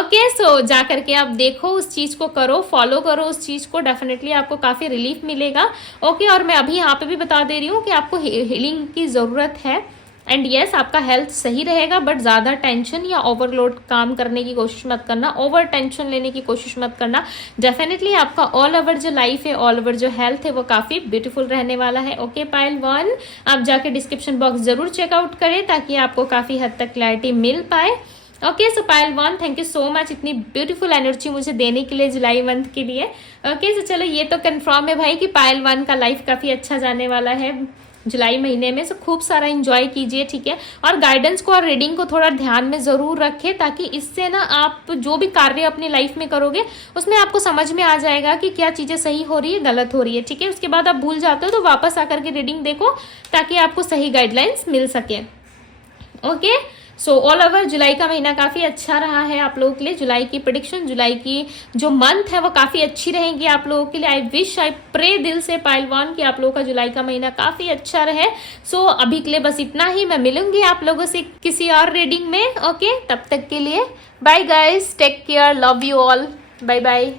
ओके। सो जा करके आप देखो, उस चीज को करो, फॉलो करो उस चीज को, डेफिनेटली आपको काफी रिलीफ मिलेगा, ओके। और मैं अभी यहाँ पे भी बता दे रही हूँ कि आपको हीलिंग की जरूरत है, एंड यस आपका हेल्थ सही रहेगा, बट ज्यादा टेंशन या ओवरलोड काम करने की कोशिश मत करना, ओवर टेंशन लेने की कोशिश मत करना। डेफिनेटली आपका ऑल ओवर जो लाइफ है, ऑल ओवर जो हेल्थ है, वो काफी ब्यूटीफुल रहने वाला है, ओके। पायल 1 आप जाके डिस्क्रिप्शन बॉक्स जरूर चेकआउट करें ताकि आपको काफी हद तक क्लैरिटी मिल पाए, okay. So Payal 1 thank you so much इतनी ब्यूटीफुल एनर्जी मुझे देने के लिए जुलाई मंथ के लिए, ओके। सो चलो ये तो कंफर्म है भाई कि पायल 1 का लाइफ काफी अच्छा जाने वाला है, जुलाई महीने में। सो खूब सारा एंजॉय कीजिए, ठीक है। और गाइडेंस को और रीडिंग को थोड़ा ध्यान में जरूर रखें, ताकि इससे ना आप जो भी कार्य अपनी लाइफ में करोगे उसमें आपको समझ में आ जाएगा कि क्या चीजें सही हो रही है, गलत हो रही है, ठीक है। उसके बाद आप भूल जाते हो तो वापस आकर के रीडिंग देखो, ताकि आपको सही गाइडलाइंस मिल सके। ओके, सो ऑल ओवर जुलाई का महीना काफी अच्छा रहा है आप लोगों के लिए। जुलाई की प्रेडिक्शन, जुलाई की जो मंथ है वो काफी अच्छी रहेंगी आप लोगों के लिए। आई विश, आई प्रे दिल से पाइल वन कि आप लोगों का जुलाई का महीना काफी अच्छा रहे। सो अभी के लिए बस इतना ही। मैं मिलूंगी आप लोगों से किसी और रीडिंग में। ओके, तब तक के लिए bye guys, take care, love you all, bye bye.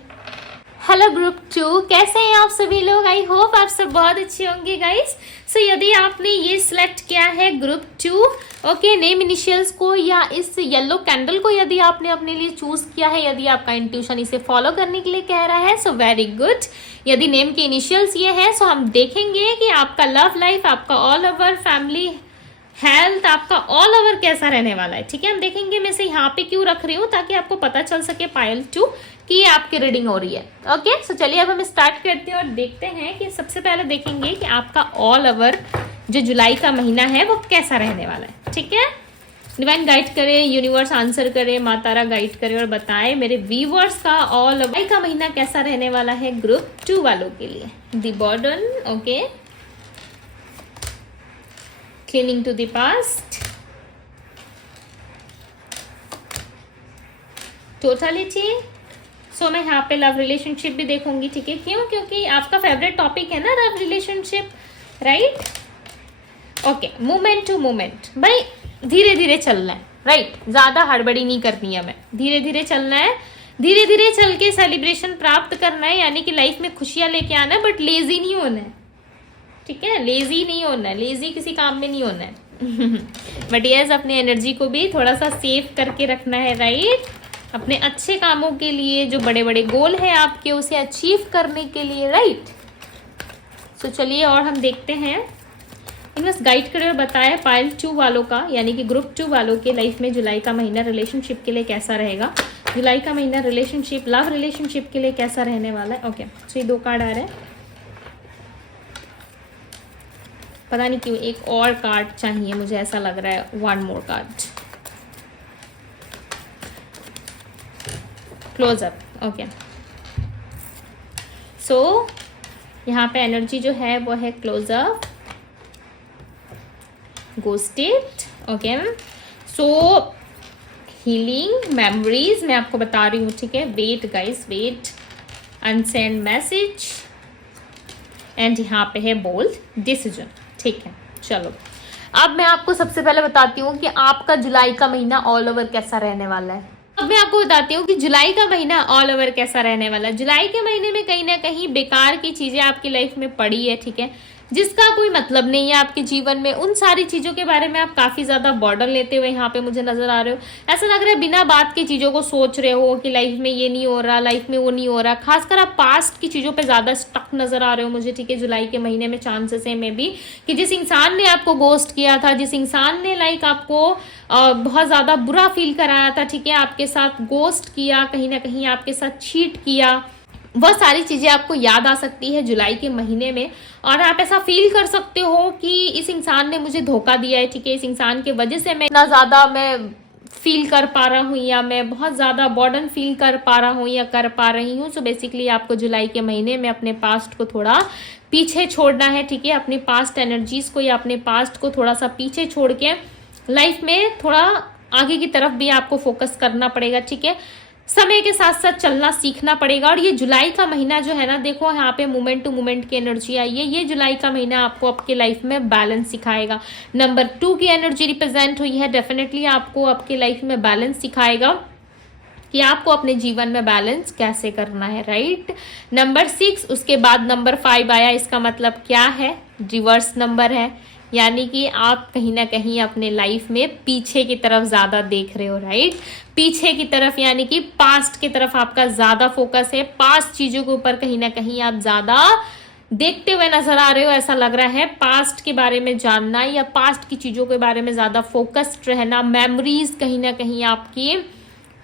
Hello group 2, कैसे हैं आप सभी लोग? आई होप आप सब बहुत अच्छे होंगे गाइस। सो यदि आपने ये सिलेक्ट किया है ग्रुप 2, ओके, नेम इनिशियल्स को या इस येलो कैंडल को यदि आपने अपने लिए चूज किया है, यदि आपका इंट्यूशन इसे फॉलो करने के लिए कह रहा है, सो वेरी गुड। यदि नेम के इनिशियल्स ये है, सो हम देखेंगे कि आपका लव लाइफ, आपका ऑल ओवर फैमिली हेल्थ, आपका ऑल ओवर कैसा रहने वाला है, ठीक है। हम देखेंगे। मैं इसे यहाँ पे क्यों रख रही हूँ, ताकि आपको पता चल सके पायल 2 कि आपकी रीडिंग हो रही है। ओके, सो चलिए अब हम स्टार्ट करते हैं और देखते हैं कि सबसे पहले देखेंगे कि आपका ऑल ओवर जो जुलाई का महीना है वो कैसा रहने वाला है, ठीक है। डिवाइन गाइड करे, यूनिवर्स आंसर करे, माँ तारा गाइड करे और बताए मेरे व्यूअर्स का ऑल ओवर का महीना कैसा रहने वाला है ग्रुप 2 वालों के लिए। The burden, okay, cleaning to the past, totality. So मैं यहाँ पे लव रिलेशनशिप भी देखूंगी, ठीक है। क्यों? क्योंकि आपका फेवरेट टॉपिक है ना love relationship, right. Okay, moment to moment, भाई धीरे धीरे चलना है, राइट। ज्यादा हड़बड़ी नहीं करनी है, हमें धीरे धीरे चलना है, धीरे धीरे चल के सेलिब्रेशन प्राप्त करना है, यानी कि लाइफ में खुशियां लेके आना है, बट लेजी नहीं होना है, ठीक है। लेजी नहीं होना है, लेजी किसी काम में नहीं होना है बट यस, अपनी एनर्जी को भी थोड़ा सा सेव करके रखना है, राइट। अपने अच्छे कामों के लिए, जो बड़े बड़े गोल है आपके, उसे अचीव करने के लिए, राइट। सो चलिए और हम देखते हैं। इन्वेस्ट गाइड कर बताया पाइल 2 वालों का, यानी कि ग्रुप 2 वालों के लाइफ में जुलाई का महीना रिलेशनशिप के लिए कैसा रहेगा। जुलाई का महीना रिलेशनशिप, लव रिलेशनशिप के लिए कैसा रहने वाला है। ओके, सो ये 2 कार्ड आ रहे हैं। पता नहीं क्यों एक और कार्ड चाहिए, मुझे ऐसा लग रहा है, 1 more card. Close up, okay. So यहाँ पे एनर्जी जो है वो है close up, ghosted, okay. So healing, memories मैं आपको बता रही हूँ, ठीक है। Wait guys, wait, unsend message, and यहाँ पे है बोल्ड डिसीजन, ठीक है। चलो अब मैं आपको सबसे पहले बताती हूँ कि आपका जुलाई का महीना ऑल ओवर कैसा रहने वाला है। अब मैं आपको बताती हूँ कि जुलाई का महीना ऑल ओवर कैसा रहने वाला है। जुलाई के महीने में कहीं ना कहीं बेकार की चीजें आपकी लाइफ में पड़ी है, ठीक है, जिसका कोई मतलब नहीं है आपके जीवन में। उन सारी चीजों के बारे में आप काफी ज्यादा बर्डन लेते हुए यहाँ पे मुझे नजर आ रहे हो। ऐसा लग रहा है बिना बात की चीजों को सोच रहे हो कि लाइफ में ये नहीं हो रहा, लाइफ में वो नहीं हो रहा। खासकर आप पास्ट की चीजों पे ज्यादा स्टक नजर आ रहे हो मुझे, ठीक है। जुलाई के महीने में चांसेस है मे बी कि जिस इंसान ने आपको गोस्ट किया था, जिस इंसान ने लाइक आपको बहुत ज्यादा बुरा फील कराया था, ठीक है, आपके साथ गोस्ट किया, कहीं ना कहीं आपके साथ चीट किया, वह सारी चीजें आपको याद आ सकती है जुलाई के महीने में। और आप ऐसा फील कर सकते हो कि इस इंसान ने मुझे धोखा दिया है, ठीक है, इस इंसान के वजह से मैं इतना ज्यादा मैं फील कर पा रहा हूँ, या मैं बहुत ज्यादा बर्डन फील कर पा रहा हूँ या कर पा रही हूँ। सो बेसिकली आपको जुलाई के महीने में अपने पास्ट को थोड़ा पीछे छोड़ना है, ठीक है। अपने पास्ट एनर्जीज को या अपने पास्ट को थोड़ा सा पीछे छोड़ के लाइफ में थोड़ा आगे की तरफ भी आपको फोकस करना पड़ेगा, ठीक है। समय के साथ साथ चलना सीखना पड़ेगा। और ये जुलाई का महीना जो है ना, देखो यहाँ पे मोमेंट टू मोमेंट की एनर्जी आई है। ये जुलाई का महीना आपको आपके लाइफ में बैलेंस सिखाएगा। नंबर 2 की एनर्जी रिप्रेजेंट हुई है, डेफिनेटली आपको आपके लाइफ में बैलेंस सिखाएगा कि आपको अपने जीवन में बैलेंस कैसे करना है, राइट। नंबर 6, उसके बाद नंबर 5 आया। इसका मतलब क्या है? रिवर्स नंबर है, यानी कि आप कहीं ना कहीं अपने लाइफ में पीछे की तरफ ज्यादा देख रहे हो, राइट। पीछे की तरफ यानी कि पास्ट की तरफ आपका ज्यादा फोकस है। पास्ट चीजों के ऊपर कहीं ना कहीं आप ज्यादा देखते हुए नजर आ रहे हो, ऐसा लग रहा है। पास्ट के बारे में जानना या पास्ट की चीजों के बारे में ज्यादा फोकस्ड रहना, मेमोरीज कहीं ना कहीं आपकी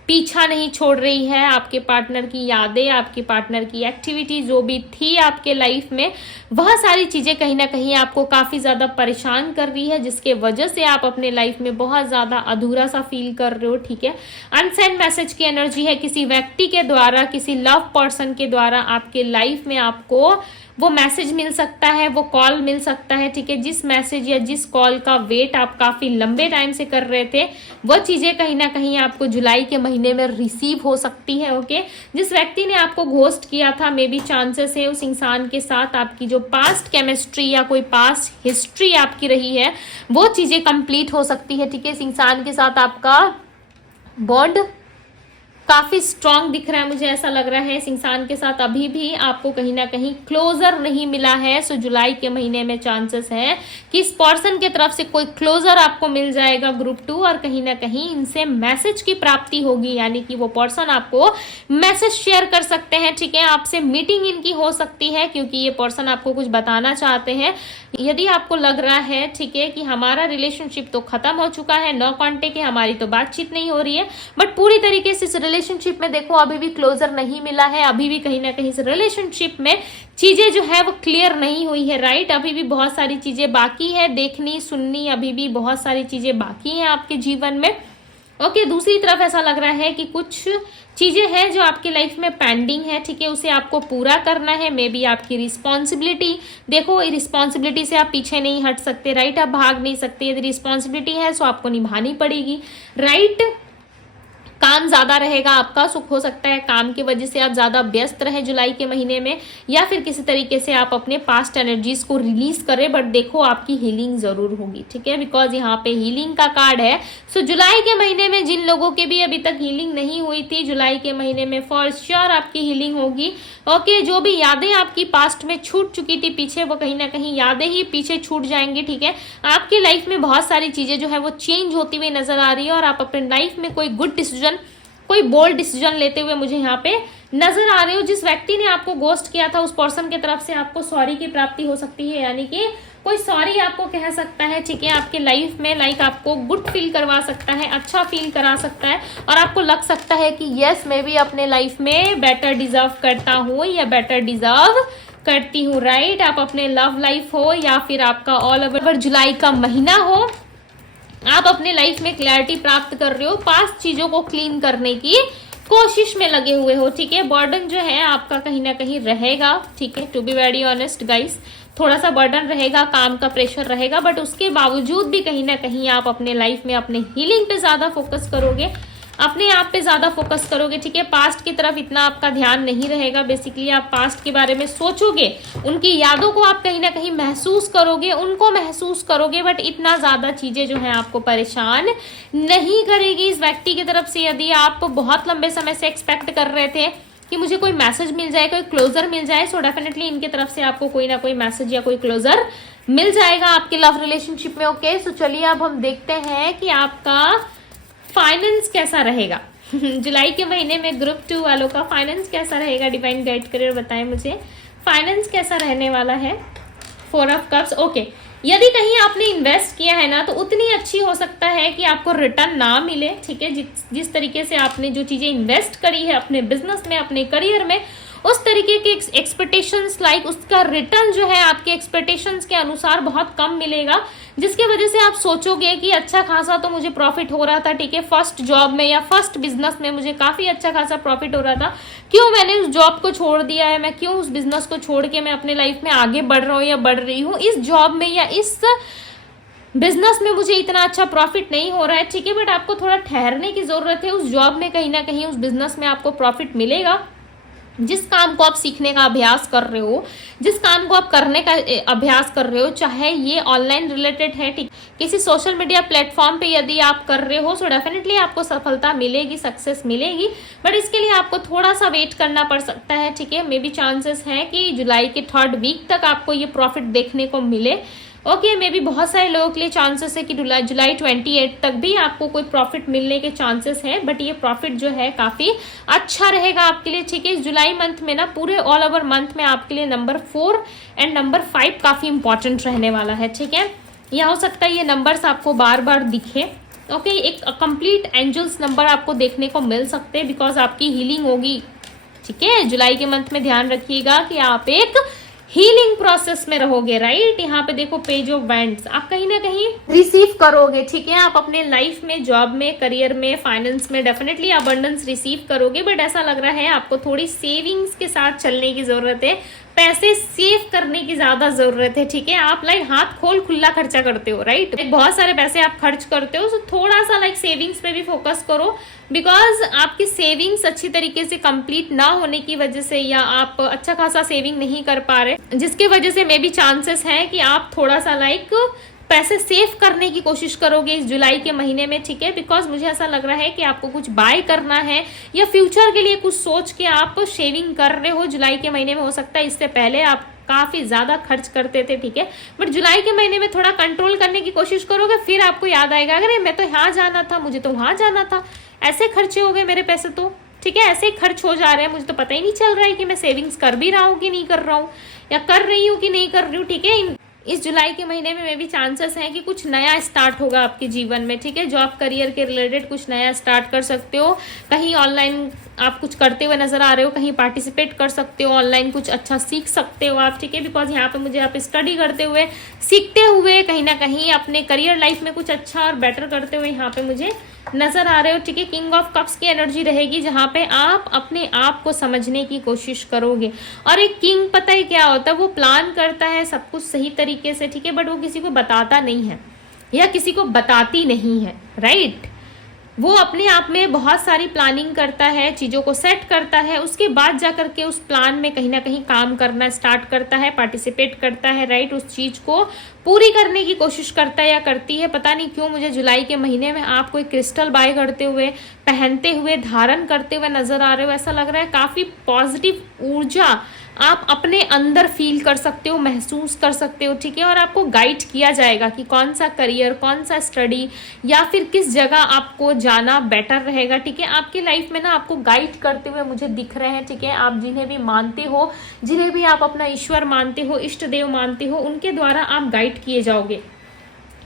पीछा नहीं छोड़ रही है। आपके पार्टनर की यादें, आपके पार्टनर की एक्टिविटी जो भी थी आपके लाइफ में, वह सारी चीजें कहीं ना कहीं आपको काफी ज्यादा परेशान कर रही है, जिसके वजह से आप अपने लाइफ में बहुत ज्यादा अधूरा सा फील कर रहे हो। ठीक है, अनसेंड मैसेज की एनर्जी है, किसी व्यक्ति के द्वारा, किसी लव पर्सन के द्वारा आपके लाइफ में आपको वो मैसेज मिल सकता है, वो कॉल मिल सकता है। ठीक है, जिस मैसेज या जिस कॉल का वेट आप काफी लंबे टाइम से कर रहे थे, वो चीजें कहीं ना कहीं आपको जुलाई के महीने में रिसीव हो सकती है। ओके, जिस व्यक्ति ने आपको घोस्ट किया था, मे बी चांसेस है उस इंसान के साथ आपकी जो पास्ट केमिस्ट्री या कोई पास्ट हिस्ट्री आपकी रही है, वो चीजें कंप्लीट हो सकती है। ठीक है, इस इंसान के साथ आपका बॉन्ड काफी स्ट्रांग दिख रहा है, मुझे ऐसा लग रहा है। इस इंसान के साथ अभी भी आपको कहीं ना कहीं क्लोजर नहीं मिला है। सो जुलाई के महीने में चांसेस है कि इस पर्सन की तरफ से कोई क्लोजर आपको मिल जाएगा ग्रुप 2, और कहीं ना कहीं इनसे मैसेज की प्राप्ति होगी, यानी कि वो पर्सन आपको मैसेज शेयर कर सकते हैं। ठीक है, आपसे मीटिंग इनकी हो सकती है, क्योंकि ये पर्सन आपको कुछ बताना चाहते हैं। यदि आपको लग रहा है, ठीक है, कि हमारा रिलेशनशिप तो खत्म हो चुका है, नो कॉन्टेक्ट है, हमारी तो बातचीत नहीं हो रही है, बट पूरी तरीके से इस रिलेशनशिप में देखो अभी भी क्लोजर नहीं मिला है, अभी भी कहीं ना कहीं इस रिलेशनशिप में चीजें जो है वो क्लियर नहीं हुई है। राइट, अभी भी बहुत सारी चीजें बाकी है देखनी सुननी, अभी भी बहुत सारी चीजें बाकी हैं आपके जीवन में। ओके, दूसरी तरफ ऐसा लग रहा है कि कुछ चीजें हैं जो आपकी लाइफ में पेंडिंग है। ठीक है, उसे आपको पूरा करना है। मे बी आपकी रिस्पॉन्सिबिलिटी, देखो रिस्पॉन्सिबिलिटी से आप पीछे नहीं हट सकते। राइट, आप भाग नहीं सकते, यदि रिस्पॉन्सिबिलिटी है तो आपको निभानी पड़ेगी। राइट, काम ज्यादा रहेगा आपका, सुख हो सकता है काम की वजह से आप ज्यादा व्यस्त रहे जुलाई के महीने में, या फिर किसी तरीके से आप अपने पास्ट एनर्जीज को रिलीज करें, बट देखो आपकी हीलिंग जरूर होगी। ठीक है, बिकॉज यहाँ पे हीलिंग का कार्ड है। सो जुलाई के महीने में जिन लोगों के भी अभी तक हीलिंग नहीं हुई थी, जुलाई के महीने में फॉर श्योर आपकी हीलिंग होगी। ओके, जो भी यादें आपकी पास्ट में छूट चुकी थी पीछे, वो कहीं ना कहीं यादें ही पीछे छूट जाएंगी। ठीक है, आपकी लाइफ में बहुत सारी चीजें जो है वो चेंज होती हुई नजर आ रही है, और आप अपने लाइफ में कोई गुड डिसीजन, कोई बोल्ड डिसीजन लेते हुए मुझे यहाँ पे नजर आ रहे हो। जिस व्यक्ति ने आपको गोस्ट किया था, उस पर्सन की तरफ से आपको सॉरी की प्राप्ति हो सकती है, यानी कि कोई सॉरी आपको कह सकता है। ठीक है, आपके लाइफ में लाइक आपको गुड फील करवा सकता है, अच्छा फील करा सकता है, और आपको लग सकता है कि यस मैं भी अपने लाइफ में बेटर डिजर्व करता हूँ या बेटर डिजर्व करती हूँ। राइट, आप अपने लव लाइफ हो या फिर आपका ऑल ओवर जुलाई का महीना हो, आप अपने लाइफ में क्लैरिटी प्राप्त कर रहे हो, पास्ट चीजों को क्लीन करने की कोशिश में लगे हुए हो। ठीक है, बर्डन जो है आपका कहीं ना कहीं रहेगा। ठीक है, to be very honest guys, थोड़ा सा बर्डन रहेगा, काम का प्रेशर रहेगा, बट उसके बावजूद भी कहीं ना कहीं आप अपने लाइफ में अपने हीलिंग पे ज्यादा फोकस करोगे, अपने आप पे ज्यादा फोकस करोगे। ठीक है, पास्ट की तरफ इतना आपका ध्यान नहीं रहेगा। बेसिकली आप पास्ट के बारे में सोचोगे, उनकी यादों को आप कहीं ना कहीं महसूस करोगे, उनको महसूस करोगे, बट इतना ज्यादा चीजें जो है आपको परेशान नहीं करेगी इस व्यक्ति की तरफ से। यदि आप बहुत लंबे समय से एक्सपेक्ट कर रहे थे कि मुझे कोई मैसेज मिल जाए, कोई क्लोजर मिल जाए, सो डेफिनेटली इनकी तरफ से आपको कोई ना कोई मैसेज या कोई क्लोजर मिल जाएगा आपके लव रिलेशनशिप में। ओके, सो चलिए अब हम देखते हैं कि आपका फाइनेंस कैसा रहेगा जुलाई के महीने में ग्रुप 2 वालों का फाइनेंस कैसा रहेगा। डिवाइन गाइड करिए और बताएं मुझे फाइनेंस कैसा रहने वाला है। 4 ऑफ कप्स। ओके, यदि कहीं आपने इन्वेस्ट किया है ना, तो उतनी अच्छी हो सकता है कि आपको रिटर्न ना मिले। ठीक है, जिस तरीके से आपने जो चीजें इन्वेस्ट करी है अपने बिजनेस में, अपने करियर में, उस तरीके के एक्सपेक्टेशंस लाइक उसका रिटर्न जो है आपके एक्सपेक्टेशंस के अनुसार बहुत कम मिलेगा, जिसके वजह से आप सोचोगे कि अच्छा खासा तो मुझे प्रॉफिट हो रहा था। ठीक है, फर्स्ट जॉब में या फर्स्ट बिजनेस में मुझे काफी अच्छा खासा प्रॉफिट हो रहा था, क्यों मैंने उस जॉब को छोड़ दिया है, मैं क्यों उस बिजनेस को छोड़ के मैं अपने लाइफ में आगे बढ़ रहा हूँ या बढ़ रही हूँ, इस जॉब में या इस बिजनेस में मुझे इतना अच्छा प्रॉफिट नहीं हो रहा है। ठीक है, बट आपको थोड़ा ठहरने की जरूरत है। उस जॉब में कहीं ना कहीं उस बिजनेस में आपको प्रॉफिट मिलेगा। जिस काम को आप सीखने का अभ्यास कर रहे हो, जिस काम को आप करने का अभ्यास कर रहे हो, चाहे ये ऑनलाइन रिलेटेड है, ठीक, किसी सोशल मीडिया प्लेटफॉर्म पे यदि आप कर रहे हो, सो डेफिनेटली आपको सफलता मिलेगी, सक्सेस मिलेगी, बट इसके लिए आपको थोड़ा सा वेट करना पड़ सकता है। ठीक है, मे बी चांसेस है कि जुलाई के 3rd वीक तक आपको ये प्रॉफिट देखने को मिले। ओके, मे बी बहुत सारे लोगों के लिए चांसेस है कि जुलाई 28 तक भी आपको कोई प्रॉफिट मिलने के चांसेस है, बट ये प्रॉफिट जो है काफी अच्छा रहेगा आपके लिए। ठीक है, इस जुलाई मंथ में ना, पूरे ऑल ओवर मंथ में आपके लिए नंबर 4 एंड नंबर 5 काफी इंपॉर्टेंट रहने वाला है। ठीक है, यह हो सकता है ये नंबर्स आपको बार बार दिखे, ओके, एक कंप्लीट एंजल्स नंबर आपको देखने को मिल सकते हैं, बिकॉज आपकी हीलिंग होगी। ठीक है, जुलाई के मंथ में ध्यान रखिएगा कि आप एक हीलिंग प्रोसेस में रहोगे, राइट। यहाँ पे देखो पेज ऑफ वैंड्स, आप कहीं ना कहीं रिसीव करोगे। ठीक है, आप अपने लाइफ में, जॉब में, करियर में, फाइनेंस में डेफिनेटली अबंडेंस रिसीव करोगे, बट ऐसा लग रहा है आपको थोड़ी सेविंग्स के साथ चलने की जरूरत है, पैसे सेव करने की ज्यादा जरूरत है। ठीक है, आप लाइक हाथ खोल खुला खर्चा करते हो, राइट। बहुत सारे पैसे आप खर्च करते हो, तो थोड़ा सा लाइक सेविंग्स पे भी फोकस करो, बिकॉज आपकी सेविंग्स अच्छी तरीके से कंप्लीट ना होने की वजह से, या आप अच्छा खासा सेविंग नहीं कर पा रहे, जिसकी वजह से मे बी चांसेस है कि आप थोड़ा सा लाइक पैसे सेव करने की कोशिश करोगे इस जुलाई के महीने में। ठीक है, बिकॉज मुझे ऐसा लग रहा है कि आपको कुछ बाय करना है या फ्यूचर के लिए कुछ सोच के आप शेविंग कर रहे हो जुलाई के महीने में। हो सकता है इससे पहले आप काफी ज्यादा खर्च करते थे, ठीक है, बट जुलाई के महीने में थोड़ा कंट्रोल करने की कोशिश करोगे, फिर आपको याद आएगा अरे मैं तो यहाँ जाना था, मुझे तो वहां जाना था, ऐसे खर्चे हो गए मेरे पैसे तो। ठीक है, ऐसे खर्च हो जा रहे हैं, मुझे तो पता ही नहीं चल रहा है कि मैं सेविंग्स कर भी रहा हूँ कि नहीं कर रहा हूँ, या कर रही हूँ कि नहीं कर रही हूँ। ठीक है, इस जुलाई के महीने में भी चांसेस हैं कि कुछ नया स्टार्ट होगा आपके जीवन में। ठीक है, जॉब करियर के रिलेटेड कुछ नया स्टार्ट कर सकते हो, कहीं ऑनलाइन आप कुछ करते हुए नजर आ रहे हो, कहीं पार्टिसिपेट कर सकते हो, ऑनलाइन कुछ अच्छा सीख सकते हो आप। ठीक है, बिकॉज यहाँ पे मुझे आप स्टडी करते हुए, सीखते हुए, कहीं ना कहीं अपने करियर लाइफ में कुछ अच्छा और बेटर करते हुए यहाँ पे मुझे नजर आ रहे हो। ठीक है, किंग ऑफ कप्स की एनर्जी रहेगी, जहां पे आप अपने आप को समझने की कोशिश करोगे। और एक किंग पता है क्या होता है, वो प्लान करता है सब कुछ सही तरीके से, ठीक है, बट वो किसी को बताता नहीं है या किसी को बताती नहीं है, राइट। वो अपने आप में बहुत सारी प्लानिंग करता है, चीज़ों को सेट करता है, उसके बाद जाकर के उस प्लान में कहीं ना कहीं काम करना स्टार्ट करता है, पार्टिसिपेट करता है, राइट। उस चीज़ को पूरी करने की कोशिश करता है या करती है। पता नहीं क्यों मुझे जुलाई के महीने में आप कोई क्रिस्टल बाय करते हुए, पहनते हुए, धारण करते हुए नजर आ रहे हो। ऐसा लग रहा है काफ़ी पॉजिटिव ऊर्जा आप अपने अंदर फील कर सकते हो, महसूस कर सकते हो। ठीक है, और आपको गाइड किया जाएगा कि कौन सा करियर, कौन सा स्टडी, या फिर किस जगह आपको जाना बेटर रहेगा। ठीक है, आपकी लाइफ में ना आपको गाइड करते हुए मुझे दिख रहे हैं। ठीक है, आप जिन्हें भी मानते हो, जिन्हें भी आप अपना ईश्वर मानते हो, इष्ट देव मानते हो, उनके द्वारा आप गाइड किए जाओगे।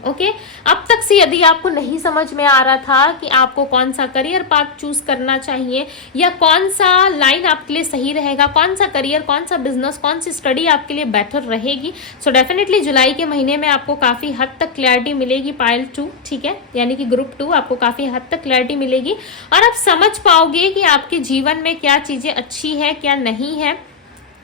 ओके, अब तक से यदि आपको नहीं समझ में आ रहा था कि आपको कौन सा करियर पाथ चूज करना चाहिए, या कौन सा लाइन आपके लिए सही रहेगा, कौन सा करियर, कौन सा बिजनेस, कौन सी स्टडी आपके लिए बेटर रहेगी, सो डेफिनेटली जुलाई के महीने में आपको काफी हद तक क्लैरिटी मिलेगी। पाइल 2, ठीक है, यानी कि ग्रुप 2, आपको काफी हद तक क्लैरिटी मिलेगी और आप समझ पाओगे कि आपके जीवन में क्या चीजें अच्छी है, क्या नहीं है।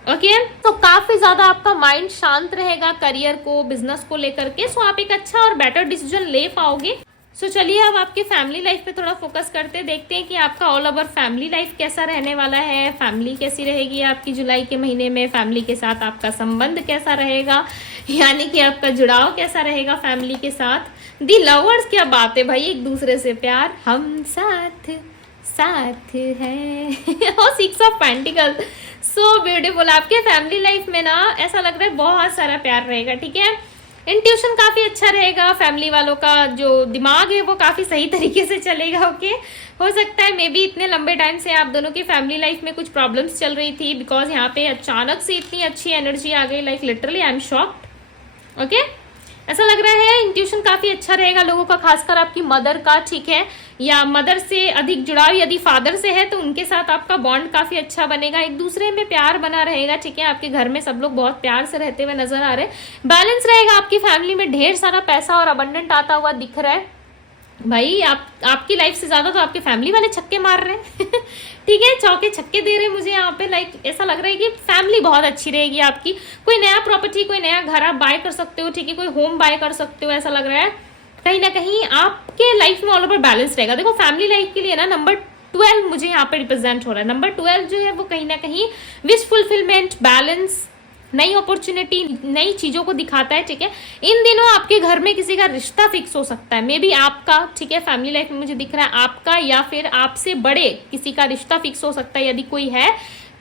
ओके, तो काफी ज्यादा आपका माइंड शांत रहेगा करियर को, बिजनेस को लेकर के, सो आप एक अच्छा और बेटर डिसीजन ले पाओगे। सो चलिए अब आपके फैमिली लाइफ पे थोड़ा फोकस करते हैं, देखते हैं कि आपका ऑल ओवर फैमिली लाइफ कैसा रहने वाला है, फैमिली कैसी रहेगी आपकी जुलाई के महीने में, फैमिली के साथ आपका संबंध कैसा रहेगा, यानी कि आपका जुड़ाव कैसा रहेगा फैमिली के साथ। दी लवर्स, क्या बात है भाई, एक दूसरे से प्यार, हम साथ साथ है। और 6 ऑफ पेंटिकल, सो ब्यूटीफुल। आपके फैमिली लाइफ में ना ऐसा लग रहा है बहुत सारा प्यार रहेगा। ठीक है, इंट्यूशन काफी अच्छा रहेगा, फैमिली वालों का जो दिमाग है वो काफी सही तरीके से चलेगा। ओके, हो सकता है मे बी इतने लंबे टाइम से आप दोनों की फैमिली लाइफ में कुछ प्रॉब्लम्स चल रही थी, बिकॉज यहाँ पे अचानक से इतनी अच्छी एनर्जी आ गई, like literally I am shocked. Okay, ऐसा लग रहा है इंट्यूशन काफी अच्छा रहेगा लोगों का, खासकर आपकी मदर का। ठीक है, या मदर से अधिक जुड़ाव यदि फादर से है तो उनके साथ आपका बॉन्ड काफी अच्छा बनेगा, एक दूसरे में प्यार बना रहेगा। ठीक है, आपके घर में सब लोग बहुत प्यार से रहते हुए नजर आ रहे हैं। बैलेंस रहेगा आपकी फैमिली में, ढेर सारा पैसा और अबंडेंट आता हुआ दिख रहा है। भाई आपकी लाइफ से ज्यादा तो आपके फैमिली वाले छक्के मार रहे हैं। ठीक है, चौके छक्के दे रहे हैं मुझे यहाँ पे, लाइक ऐसा लग रहा है कि फैमिली बहुत अच्छी रहेगी आपकी। कोई नया प्रॉपर्टी, कोई नया घर आप बाय कर सकते हो। ठीक है, कोई होम बाय कर सकते हो। ऐसा लग रहा है कहीं ना कहीं आपके लाइफ में ऑल ओवर बैलेंस रहेगा। देखो फैमिली लाइफ के लिए ना नंबर 12 मुझे यहाँ पे रिप्रेजेंट हो रहा है। नंबर 12 जो है वो कहीं ना कहीं विश फुलफिलमेंट, बैलेंस, नई अपॉर्चुनिटी, नई चीजों को दिखाता है। ठीक है, इन दिनों आपके घर में किसी का रिश्ता फिक्स हो सकता है, मे बी आपका। ठीक है, फैमिली लाइफ में मुझे दिख रहा है आपका, या फिर आपसे बड़े किसी का रिश्ता फिक्स हो सकता है यदि कोई है।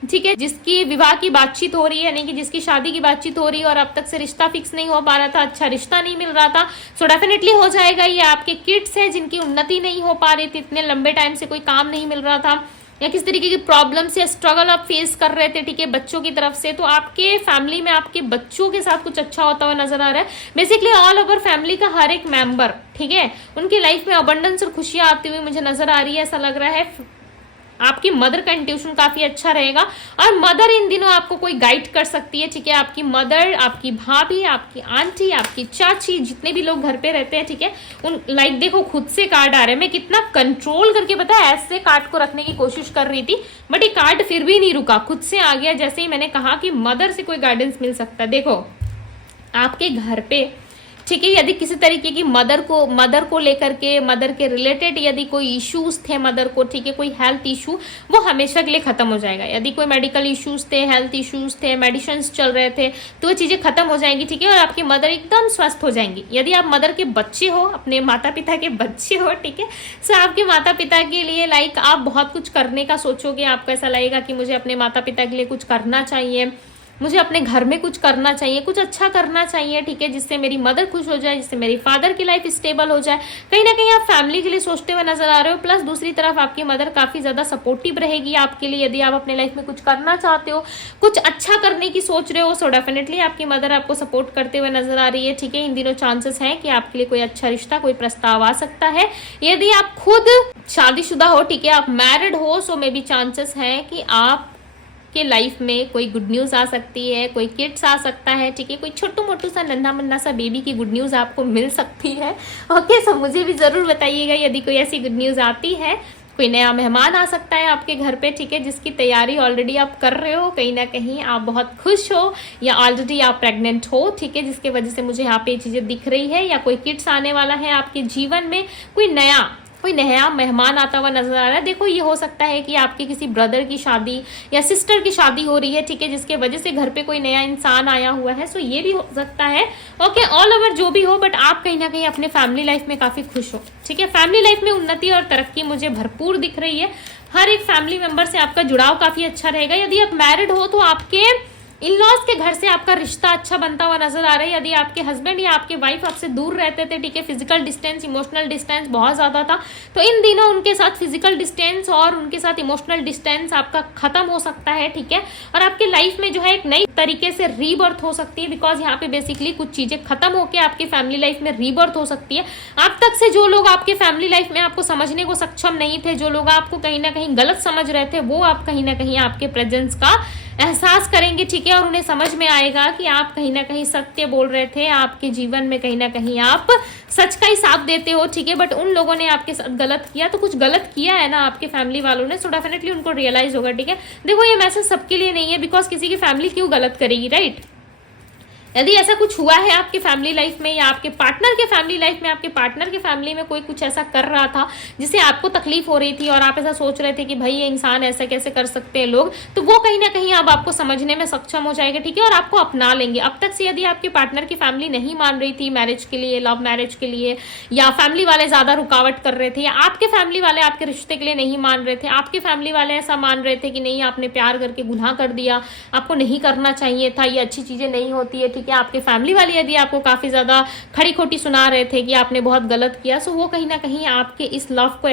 ठीक है, जिसकी विवाह की बातचीत हो रही है, यानी कि जिसकी शादी की बातचीत हो रही है और अब तक से रिश्ता फिक्स नहीं हो पा रहा था, अच्छा रिश्ता नहीं मिल रहा था, सो डेफिनेटली हो जाएगा। ये आपके किड्स है जिनकी उन्नति नहीं हो पा रही थी, इतने लंबे टाइम से कोई काम नहीं मिल रहा था, या किस तरीके की प्रॉब्लम या स्ट्रगल आप फेस कर रहे थे, ठीक है, बच्चों की तरफ से, तो आपके फैमिली में आपके बच्चों के साथ कुछ अच्छा होता हुआ नजर आ रहा है। बेसिकली ऑल ओवर फैमिली का हर एक मेंबर, ठीक है, उनकी लाइफ में अबंडेंस और खुशियां आती हुई मुझे नजर आ रही है। ऐसा लग रहा है आपकी मदर का इंट्यूशन काफी अच्छा रहेगा और मदर इन दिनों आपको कोई गाइड कर सकती है, ठीक है। आपकी मदर, आपकी भाभी, आपकी आंटी, आपकी चाची, जितने भी लोग घर पे रहते हैं, ठीक है, उन लाइक देखो खुद से कार्ड आ रहे हैं। मैं कितना कंट्रोल करके पता है ऐसे कार्ड को रखने की कोशिश कर रही थी, बट ये कार्ड फिर भी नहीं रुका, खुद से आ गया। जैसे ही मैंने कहा कि मदर से कोई गाइडेंस मिल सकता है। देखो आपके घर पे, ठीक है, यदि किसी तरीके की मदर को लेकर के, मदर के रिलेटेड यदि कोई इश्यूज थे मदर को, ठीक है, कोई हेल्थ इशू, वो हमेशा के लिए खत्म हो जाएगा। यदि कोई मेडिकल इश्यूज थे, हेल्थ इश्यूज थे, मेडिसिन चल रहे थे, तो वो चीजें खत्म हो जाएंगी, ठीक है, और आपकी मदर एकदम स्वस्थ हो जाएंगी। यदि आप मदर के बच्चे हो, अपने माता पिता के बच्चे हो, ठीक है, सो आपके माता पिता के लिए लाइक आप बहुत कुछ करने का सोचोगे। आपको ऐसा लगेगा कि मुझे अपने माता पिता के लिए कुछ करना चाहिए, मुझे अपने घर में कुछ करना चाहिए, कुछ अच्छा करना चाहिए, ठीक है, जिससे मेरी मदर खुश हो जाए, जिससे मेरी फादर की लाइफ स्टेबल हो जाए। कहीं ना कहीं आप फैमिली के लिए सोचते हुए नजर आ रहे हो। प्लस दूसरी तरफ आपकी मदर काफी ज्यादा सपोर्टिव रहेगी आपके लिए। यदि आप अपने लाइफ में कुछ करना चाहते हो, कुछ अच्छा करने की सोच रहे हो, सो डेफिनेटली आपकी मदर आपको सपोर्ट करते हुए नजर आ रही है, ठीक है। इन दिनों चांसेस है कि आपके लिए कोई अच्छा रिश्ता, कोई प्रस्ताव आ सकता है। यदि आप खुद शादीशुदा हो, ठीक है, आप मैरिड हो, सो मे बी चांसेस है कि आप के लाइफ में कोई गुड न्यूज आ सकती है, कोई किड्स आ सकता है, ठीक है, कोई छोटू मोटू सा नन्हा मुन्ना सा बेबी की गुड न्यूज आपको मिल सकती है। ओके, सो मुझे भी जरूर बताइएगा यदि कोई ऐसी गुड न्यूज आती है। कोई नया मेहमान आ सकता है आपके घर पे, ठीक है, जिसकी तैयारी ऑलरेडी आप कर रहे हो। कहीं ना कहीं आप बहुत खुश हो या ऑलरेडी आप प्रेग्नेंट हो, ठीक है, जिसके वजह से मुझे यहाँ पे ये चीजें दिख रही है। या कोई किड्स आने वाला है आपके जीवन में, कोई नया मेहमान आता हुआ नजर आ रहा है। देखो ये हो सकता है कि आपके किसी ब्रदर की शादी या सिस्टर की शादी हो रही है, ठीक है, जिसके वजह से घर पे कोई नया इंसान आया हुआ है। सो ये भी हो सकता है। ओके, ऑल ओवर जो भी हो, बट आप कहीं ना कहीं अपने फैमिली लाइफ में काफी खुश हो, ठीक है। फैमिली लाइफ में उन्नति और तरक्की मुझे भरपूर दिख रही है। हर एक फैमिली मेंबर से आपका जुड़ाव काफी अच्छा रहेगा। यदि आप मैरिड हो तो आपके इन-लॉज के घर से आपका रिश्ता अच्छा बनता हुआ नजर आ रहा है। यदि आपके हस्बैंड या आपके वाइफ आपसे दूर रहते थे, ठीक है, फिजिकल डिस्टेंस, इमोशनल डिस्टेंस बहुत ज्यादा था, तो इन दिनों उनके साथ फिजिकल डिस्टेंस और उनके साथ इमोशनल डिस्टेंस आपका खत्म हो सकता है, ठीक है। और आपके लाइफ में जो है एक नई तरीके से रीबर्थ हो सकती है, बिकॉज यहाँ पे बेसिकली कुछ चीजें खत्म होकर आपकी फैमिली लाइफ में रीबर्थ हो सकती है। अब तक से जो लोग आपके फैमिली लाइफ में आपको समझने को सक्षम नहीं थे, जो लोग आपको कहीं ना कहीं गलत समझ रहे थे, वो आप कहीं ना कहीं आपके प्रेजेंस का एहसास करेंगे, ठीक है, और उन्हें समझ में आएगा कि आप कहीं ना कहीं सत्य बोल रहे थे। आपके जीवन में कहीं ना कहीं आप सच का ही साथ देते हो, ठीक है, बट उन लोगों ने आपके साथ गलत किया, तो कुछ गलत किया है ना आपके फैमिली वालों ने, सो डेफिनेटली उनको रियलाइज होगा, ठीक है। देखो ये मैसेज सबके लिए नहीं है, बिकॉज किसी की फैमिली क्यों गलत करेगी, राइट। यदि ऐसा कुछ हुआ है आपकी फैमिली लाइफ में या आपके पार्टनर के फैमिली लाइफ में, आपके पार्टनर की फैमिली में कोई कुछ ऐसा कर रहा था जिससे आपको तकलीफ हो रही थी और आप ऐसा सोच रहे थे कि भाई ये इंसान ऐसा कैसे कर सकते हैं लोग, तो वो कहीं ना कहीं अब आपको समझने में सक्षम हो जाएगा, ठीक है, और आपको अपना लेंगे। अब तक से यदि आपके पार्टनर की फैमिली नहीं मान रही थी मैरिज के लिए, लव मैरिज के लिए, या फैमिली वाले ज्यादा रुकावट कर रहे थे, या आपके फैमिली वाले आपके रिश्ते के लिए नहीं मान रहे थे, आपके फैमिली वाले ऐसा मान रहे थे कि नहीं आपने प्यार करके गुनाह कर दिया, आपको नहीं करना चाहिए था, ये अच्छी चीजें नहीं होती है, ठीक है, आपके फैमिली वाले यदि आपको काफी ज्यादा खड़ी खोटी सुना रहे थे कि आपने बहुत गलत किया, सो वो कहीं ना कहीं आपके इस लव को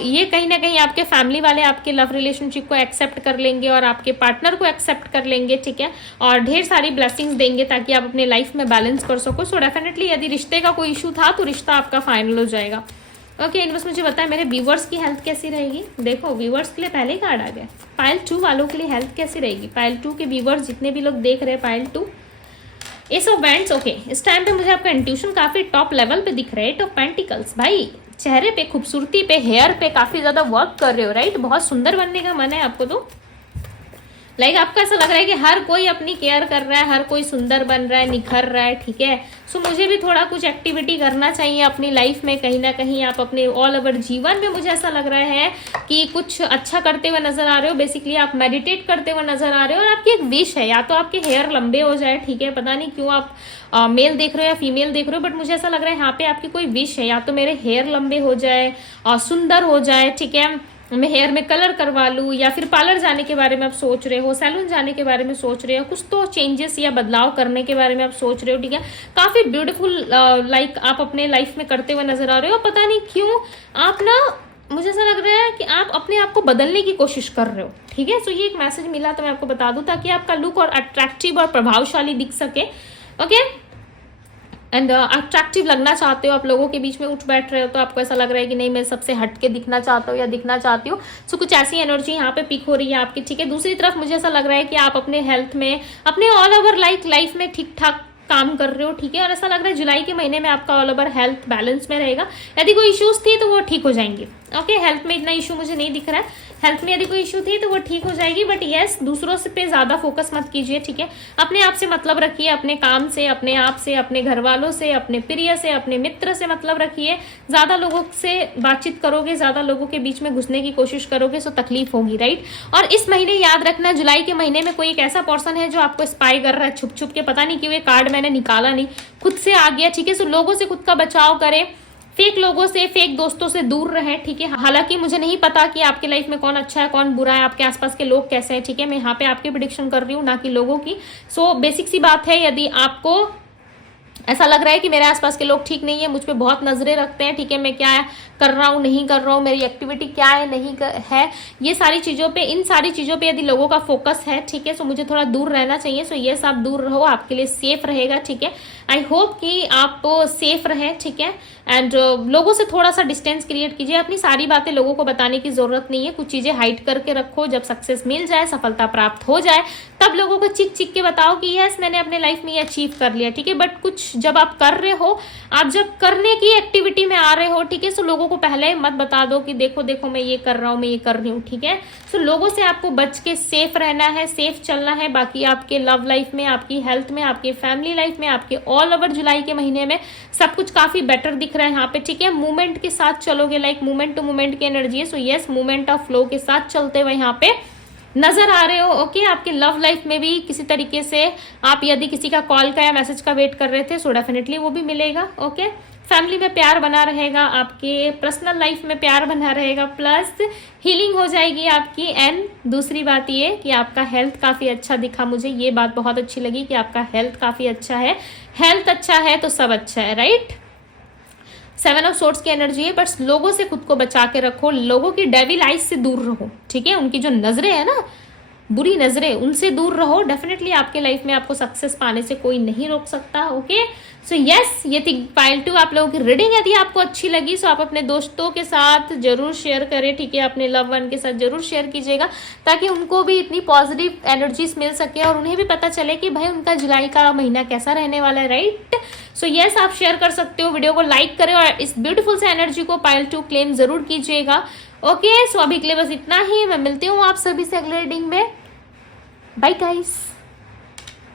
ये कहीं ना कहीं आपके फैमिली वाले आपके लव रिलेशनशिप को एक्सेप्ट कर लेंगे और आपके पार्टनर को एक्सेप्ट कर लेंगे, ठीक है, और ढेर सारी ब्लेसिंग्स देंगे ताकि आप अपने लाइफ में बैलेंस कर सको। सो डेफिनेटली यदि रिश्ते का कोई इशू था तो रिश्ता आपका फाइनल हो जाएगा। ओके, इनवर्स मुझे बताया मेरे व्यूवर्स की हेल्थ कैसी रहेगी। देखो व्यूवर्स के लिए पहले ही कार्ड आ गया। पाइल 2 वालों के लिए हेल्थ कैसी रहेगी। पाइल 2 के व्यूवर्स जितने भी लोग देख रहे हैं, pile 2 S of wands. Okay, इस टाइम पे मुझे आपका इंट्यूशन काफी टॉप लेवल पे दिख रहा है। एट ऑफ पेंटिकल्स, भाई चेहरे पे, खूबसूरती पे, हेयर पे काफी ज्यादा वर्क कर रहे हो, राइट। बहुत सुंदर बनने का मन है आपको, तो लाइक आपको ऐसा लग रहा है कि हर कोई अपनी केयर कर रहा है, हर कोई सुंदर बन रहा है, निखर रहा है, ठीक है। सो मुझे भी थोड़ा कुछ एक्टिविटी करना चाहिए अपनी लाइफ में। कहीं ना कहीं आप अपने ऑल ओवर जीवन में मुझे ऐसा लग रहा है कि कुछ अच्छा करते हुए नजर आ रहे हो। बेसिकली आप मेडिटेट करते हुए नजर आ रहे हो और आपकी एक विश है, या तो आपके हेयर लंबे हो जाए, ठीक है, पता नहीं क्यों आप मेल देख रहे हो या फीमेल देख रहे हो, बट मुझे ऐसा लग रहा है यहाँ पे आपकी कोई विश है, या तो मेरे हेयर लंबे हो जाए और सुंदर हो जाए, ठीक है, मैं हेयर में कलर करवा लूँ, या फिर पार्लर जाने के बारे में आप सोच रहे हो, सैलून जाने के बारे में सोच रहे हो, कुछ तो चेंजेस या बदलाव करने के बारे में आप सोच रहे हो, ठीक है। काफी ब्यूटीफुल लाइक आप अपने लाइफ में करते हुए नजर आ रहे हो। पता नहीं क्यों आप ना मुझे ऐसा लग रहा है कि आप अपने आप को बदलने की कोशिश कर रहे हो, ठीक है। सो ये एक मैसेज मिला तो मैं आपको बता दूं, ताकि आपका लुक और अट्रैक्टिव और प्रभावशाली दिख सके, ओके। एंड अट्रैक्टिव लगना चाहते हो, आप लोगों के बीच में उठ बैठ रहे हो तो आपको ऐसा लग रहा है कि नहीं, मैं सबसे हट के दिखना चाहता हूँ या दिखना चाहती हूँ। सो कुछ ऐसी एनर्जी यहाँ पे पिक हो रही है आपकी, ठीक है। दूसरी तरफ मुझे ऐसा लग रहा है कि आप अपने हेल्थ में, अपने ऑल ओवर लाइफ में ठीक ठाक काम कर रहे हो, ठीक है। और ऐसा लग रहा है जुलाई के महीने में आपका ऑल ओवर हेल्थ बैलेंस में रहेगा। यदि कोई इश्यूज थी तो वो ठीक हो जाएंगे, ओके। हेल्थ में इतना इशू मुझे नहीं दिख रहा है, हेल्थ में यदि कोई इशू थी तो वो ठीक हो जाएगी, बट यस, दूसरों से पे ज्यादा फोकस मत कीजिए, ठीक है। अपने आप से मतलब रखिए, अपने काम से, अपने आप से, अपने घर वालों से, अपने प्रिय से, अपने मित्र से मतलब रखिए। ज्यादा लोगों से बातचीत करोगे, ज्यादा लोगों के बीच में घुसने की कोशिश करोगे तो तकलीफ होगी, राइट। और इस महीने याद रखना, जुलाई के महीने में कोई एक ऐसा पर्सन है जो आपको स्पाई कर रहा है छुप छुप के, पता नहीं क्यों ये कार्ड मैंने निकाला नहीं, खुद से आ गया, ठीक है। सो लोगों से खुद का बचाव करें, फेक लोगों से, फेक दोस्तों से दूर रहें, ठीक है। हालांकि मुझे नहीं पता कि आपके लाइफ में कौन अच्छा है कौन बुरा है, आपके आसपास के लोग कैसे हैं, ठीक है। मैं यहाँ पे आपकी प्रेडिक्शन कर रही हूँ, ना कि लोगों की। सो बेसिक सी बात है, यदि आपको ऐसा लग रहा है कि मेरे आसपास के लोग ठीक नहीं है, मुझ पे बहुत नजरें रखते हैं, ठीक है, मैं क्या कर रहा हूँ नहीं कर रहा हूँ, मेरी एक्टिविटी क्या है नहीं है, ये सारी चीज़ों पे, इन सारी चीज़ों पे यदि लोगों का फोकस है, ठीक है, सो मुझे थोड़ा दूर रहना चाहिए। सो ये सब दूर रहो, आपके लिए सेफ रहेगा, ठीक है। आई होप कि आप सेफ रहें, ठीक है। एंड लोगों से थोड़ा सा डिस्टेंस क्रिएट कीजिए, अपनी सारी बातें लोगों को बताने की जरूरत नहीं है, कुछ चीजें हाइड करके रखो। जब सक्सेस मिल जाए, सफलता प्राप्त हो जाए, तब लोगों को चिक चिक के बताओ कि यस, मैंने अपने लाइफ में ये अचीव कर लिया, ठीक है। बट कुछ जब आप कर रहे हो, आप जब करने की एक्टिविटी में आ रहे हो, ठीक है, सो लोगों को पहले मत बता दो कि देखो देखो मैं ये कर रहा हूँ, मैं ये कर रही हूँ, ठीक है। सो लोगों से आपको बच के सेफ रहना है, सेफ चलना है। बाकी आपके लव लाइफ में, आपकी हेल्थ में, आपकी फैमिली लाइफ में, आपके ऑल ओवर जुलाई के महीने में सब कुछ काफी बेटर दिख रहा है यहाँ पे, ठीक है। मूवमेंट के साथ चलोगे, लाइक मूवमेंट टू मूवमेंट की एनर्जी है। So yes, movement of flow के साथ चलते हुए यहाँ पे नजर आ रहे हो, ओके। आपके लव लाइफ में भी किसी तरीके से आप यदि किसी का कॉल का या मैसेज का वेट कर रहे थे, सो डेफिनेटली वो भी मिलेगा, ओके। फैमिली में प्यार बना रहेगा, आपके पर्सनल लाइफ में प्यार बना रहेगा, प्लस हीलिंग हो जाएगी आपकी। एंड दूसरी बात ये कि आपका हेल्थ काफ़ी अच्छा दिखा, मुझे ये बात बहुत अच्छी लगी कि आपका हेल्थ काफ़ी अच्छा है। हेल्थ अच्छा है तो सब अच्छा है, राइट। 7 ऑफ सोर्ड्स की एनर्जी है, बट लोगों से खुद को बचा के रखो, लोगों की डेविल आइज से दूर रहो, ठीक है। उनकी जो नजरें है ना, बुरी नजरें, उनसे दूर रहो। डेफिनेटली आपके लाइफ में आपको सक्सेस पाने से कोई नहीं रोक सकता, ओके। सो यस, ये थी पाइल 2 आप लोगों की रीडिंग। यदि आपको अच्छी लगी सो आप अपने दोस्तों के साथ जरूर शेयर करें, ठीक है। अपने लव वन के साथ जरूर शेयर कीजिएगा, ताकि उनको भी इतनी पॉजिटिव एनर्जीज मिल सके और उन्हें भी पता चले कि भाई उनका जुलाई का महीना कैसा रहने वाला है, राइट। सो यस, आप शेयर कर सकते हो, वीडियो को लाइक करें और इस ब्यूटीफुल से एनर्जी को पाइल 2 क्लेम जरूर कीजिएगा, ओके। सो अभी के लिए बस इतना ही, मैं मिलती हूँ आप सभी से अगले रीडिंग में। Bye guys.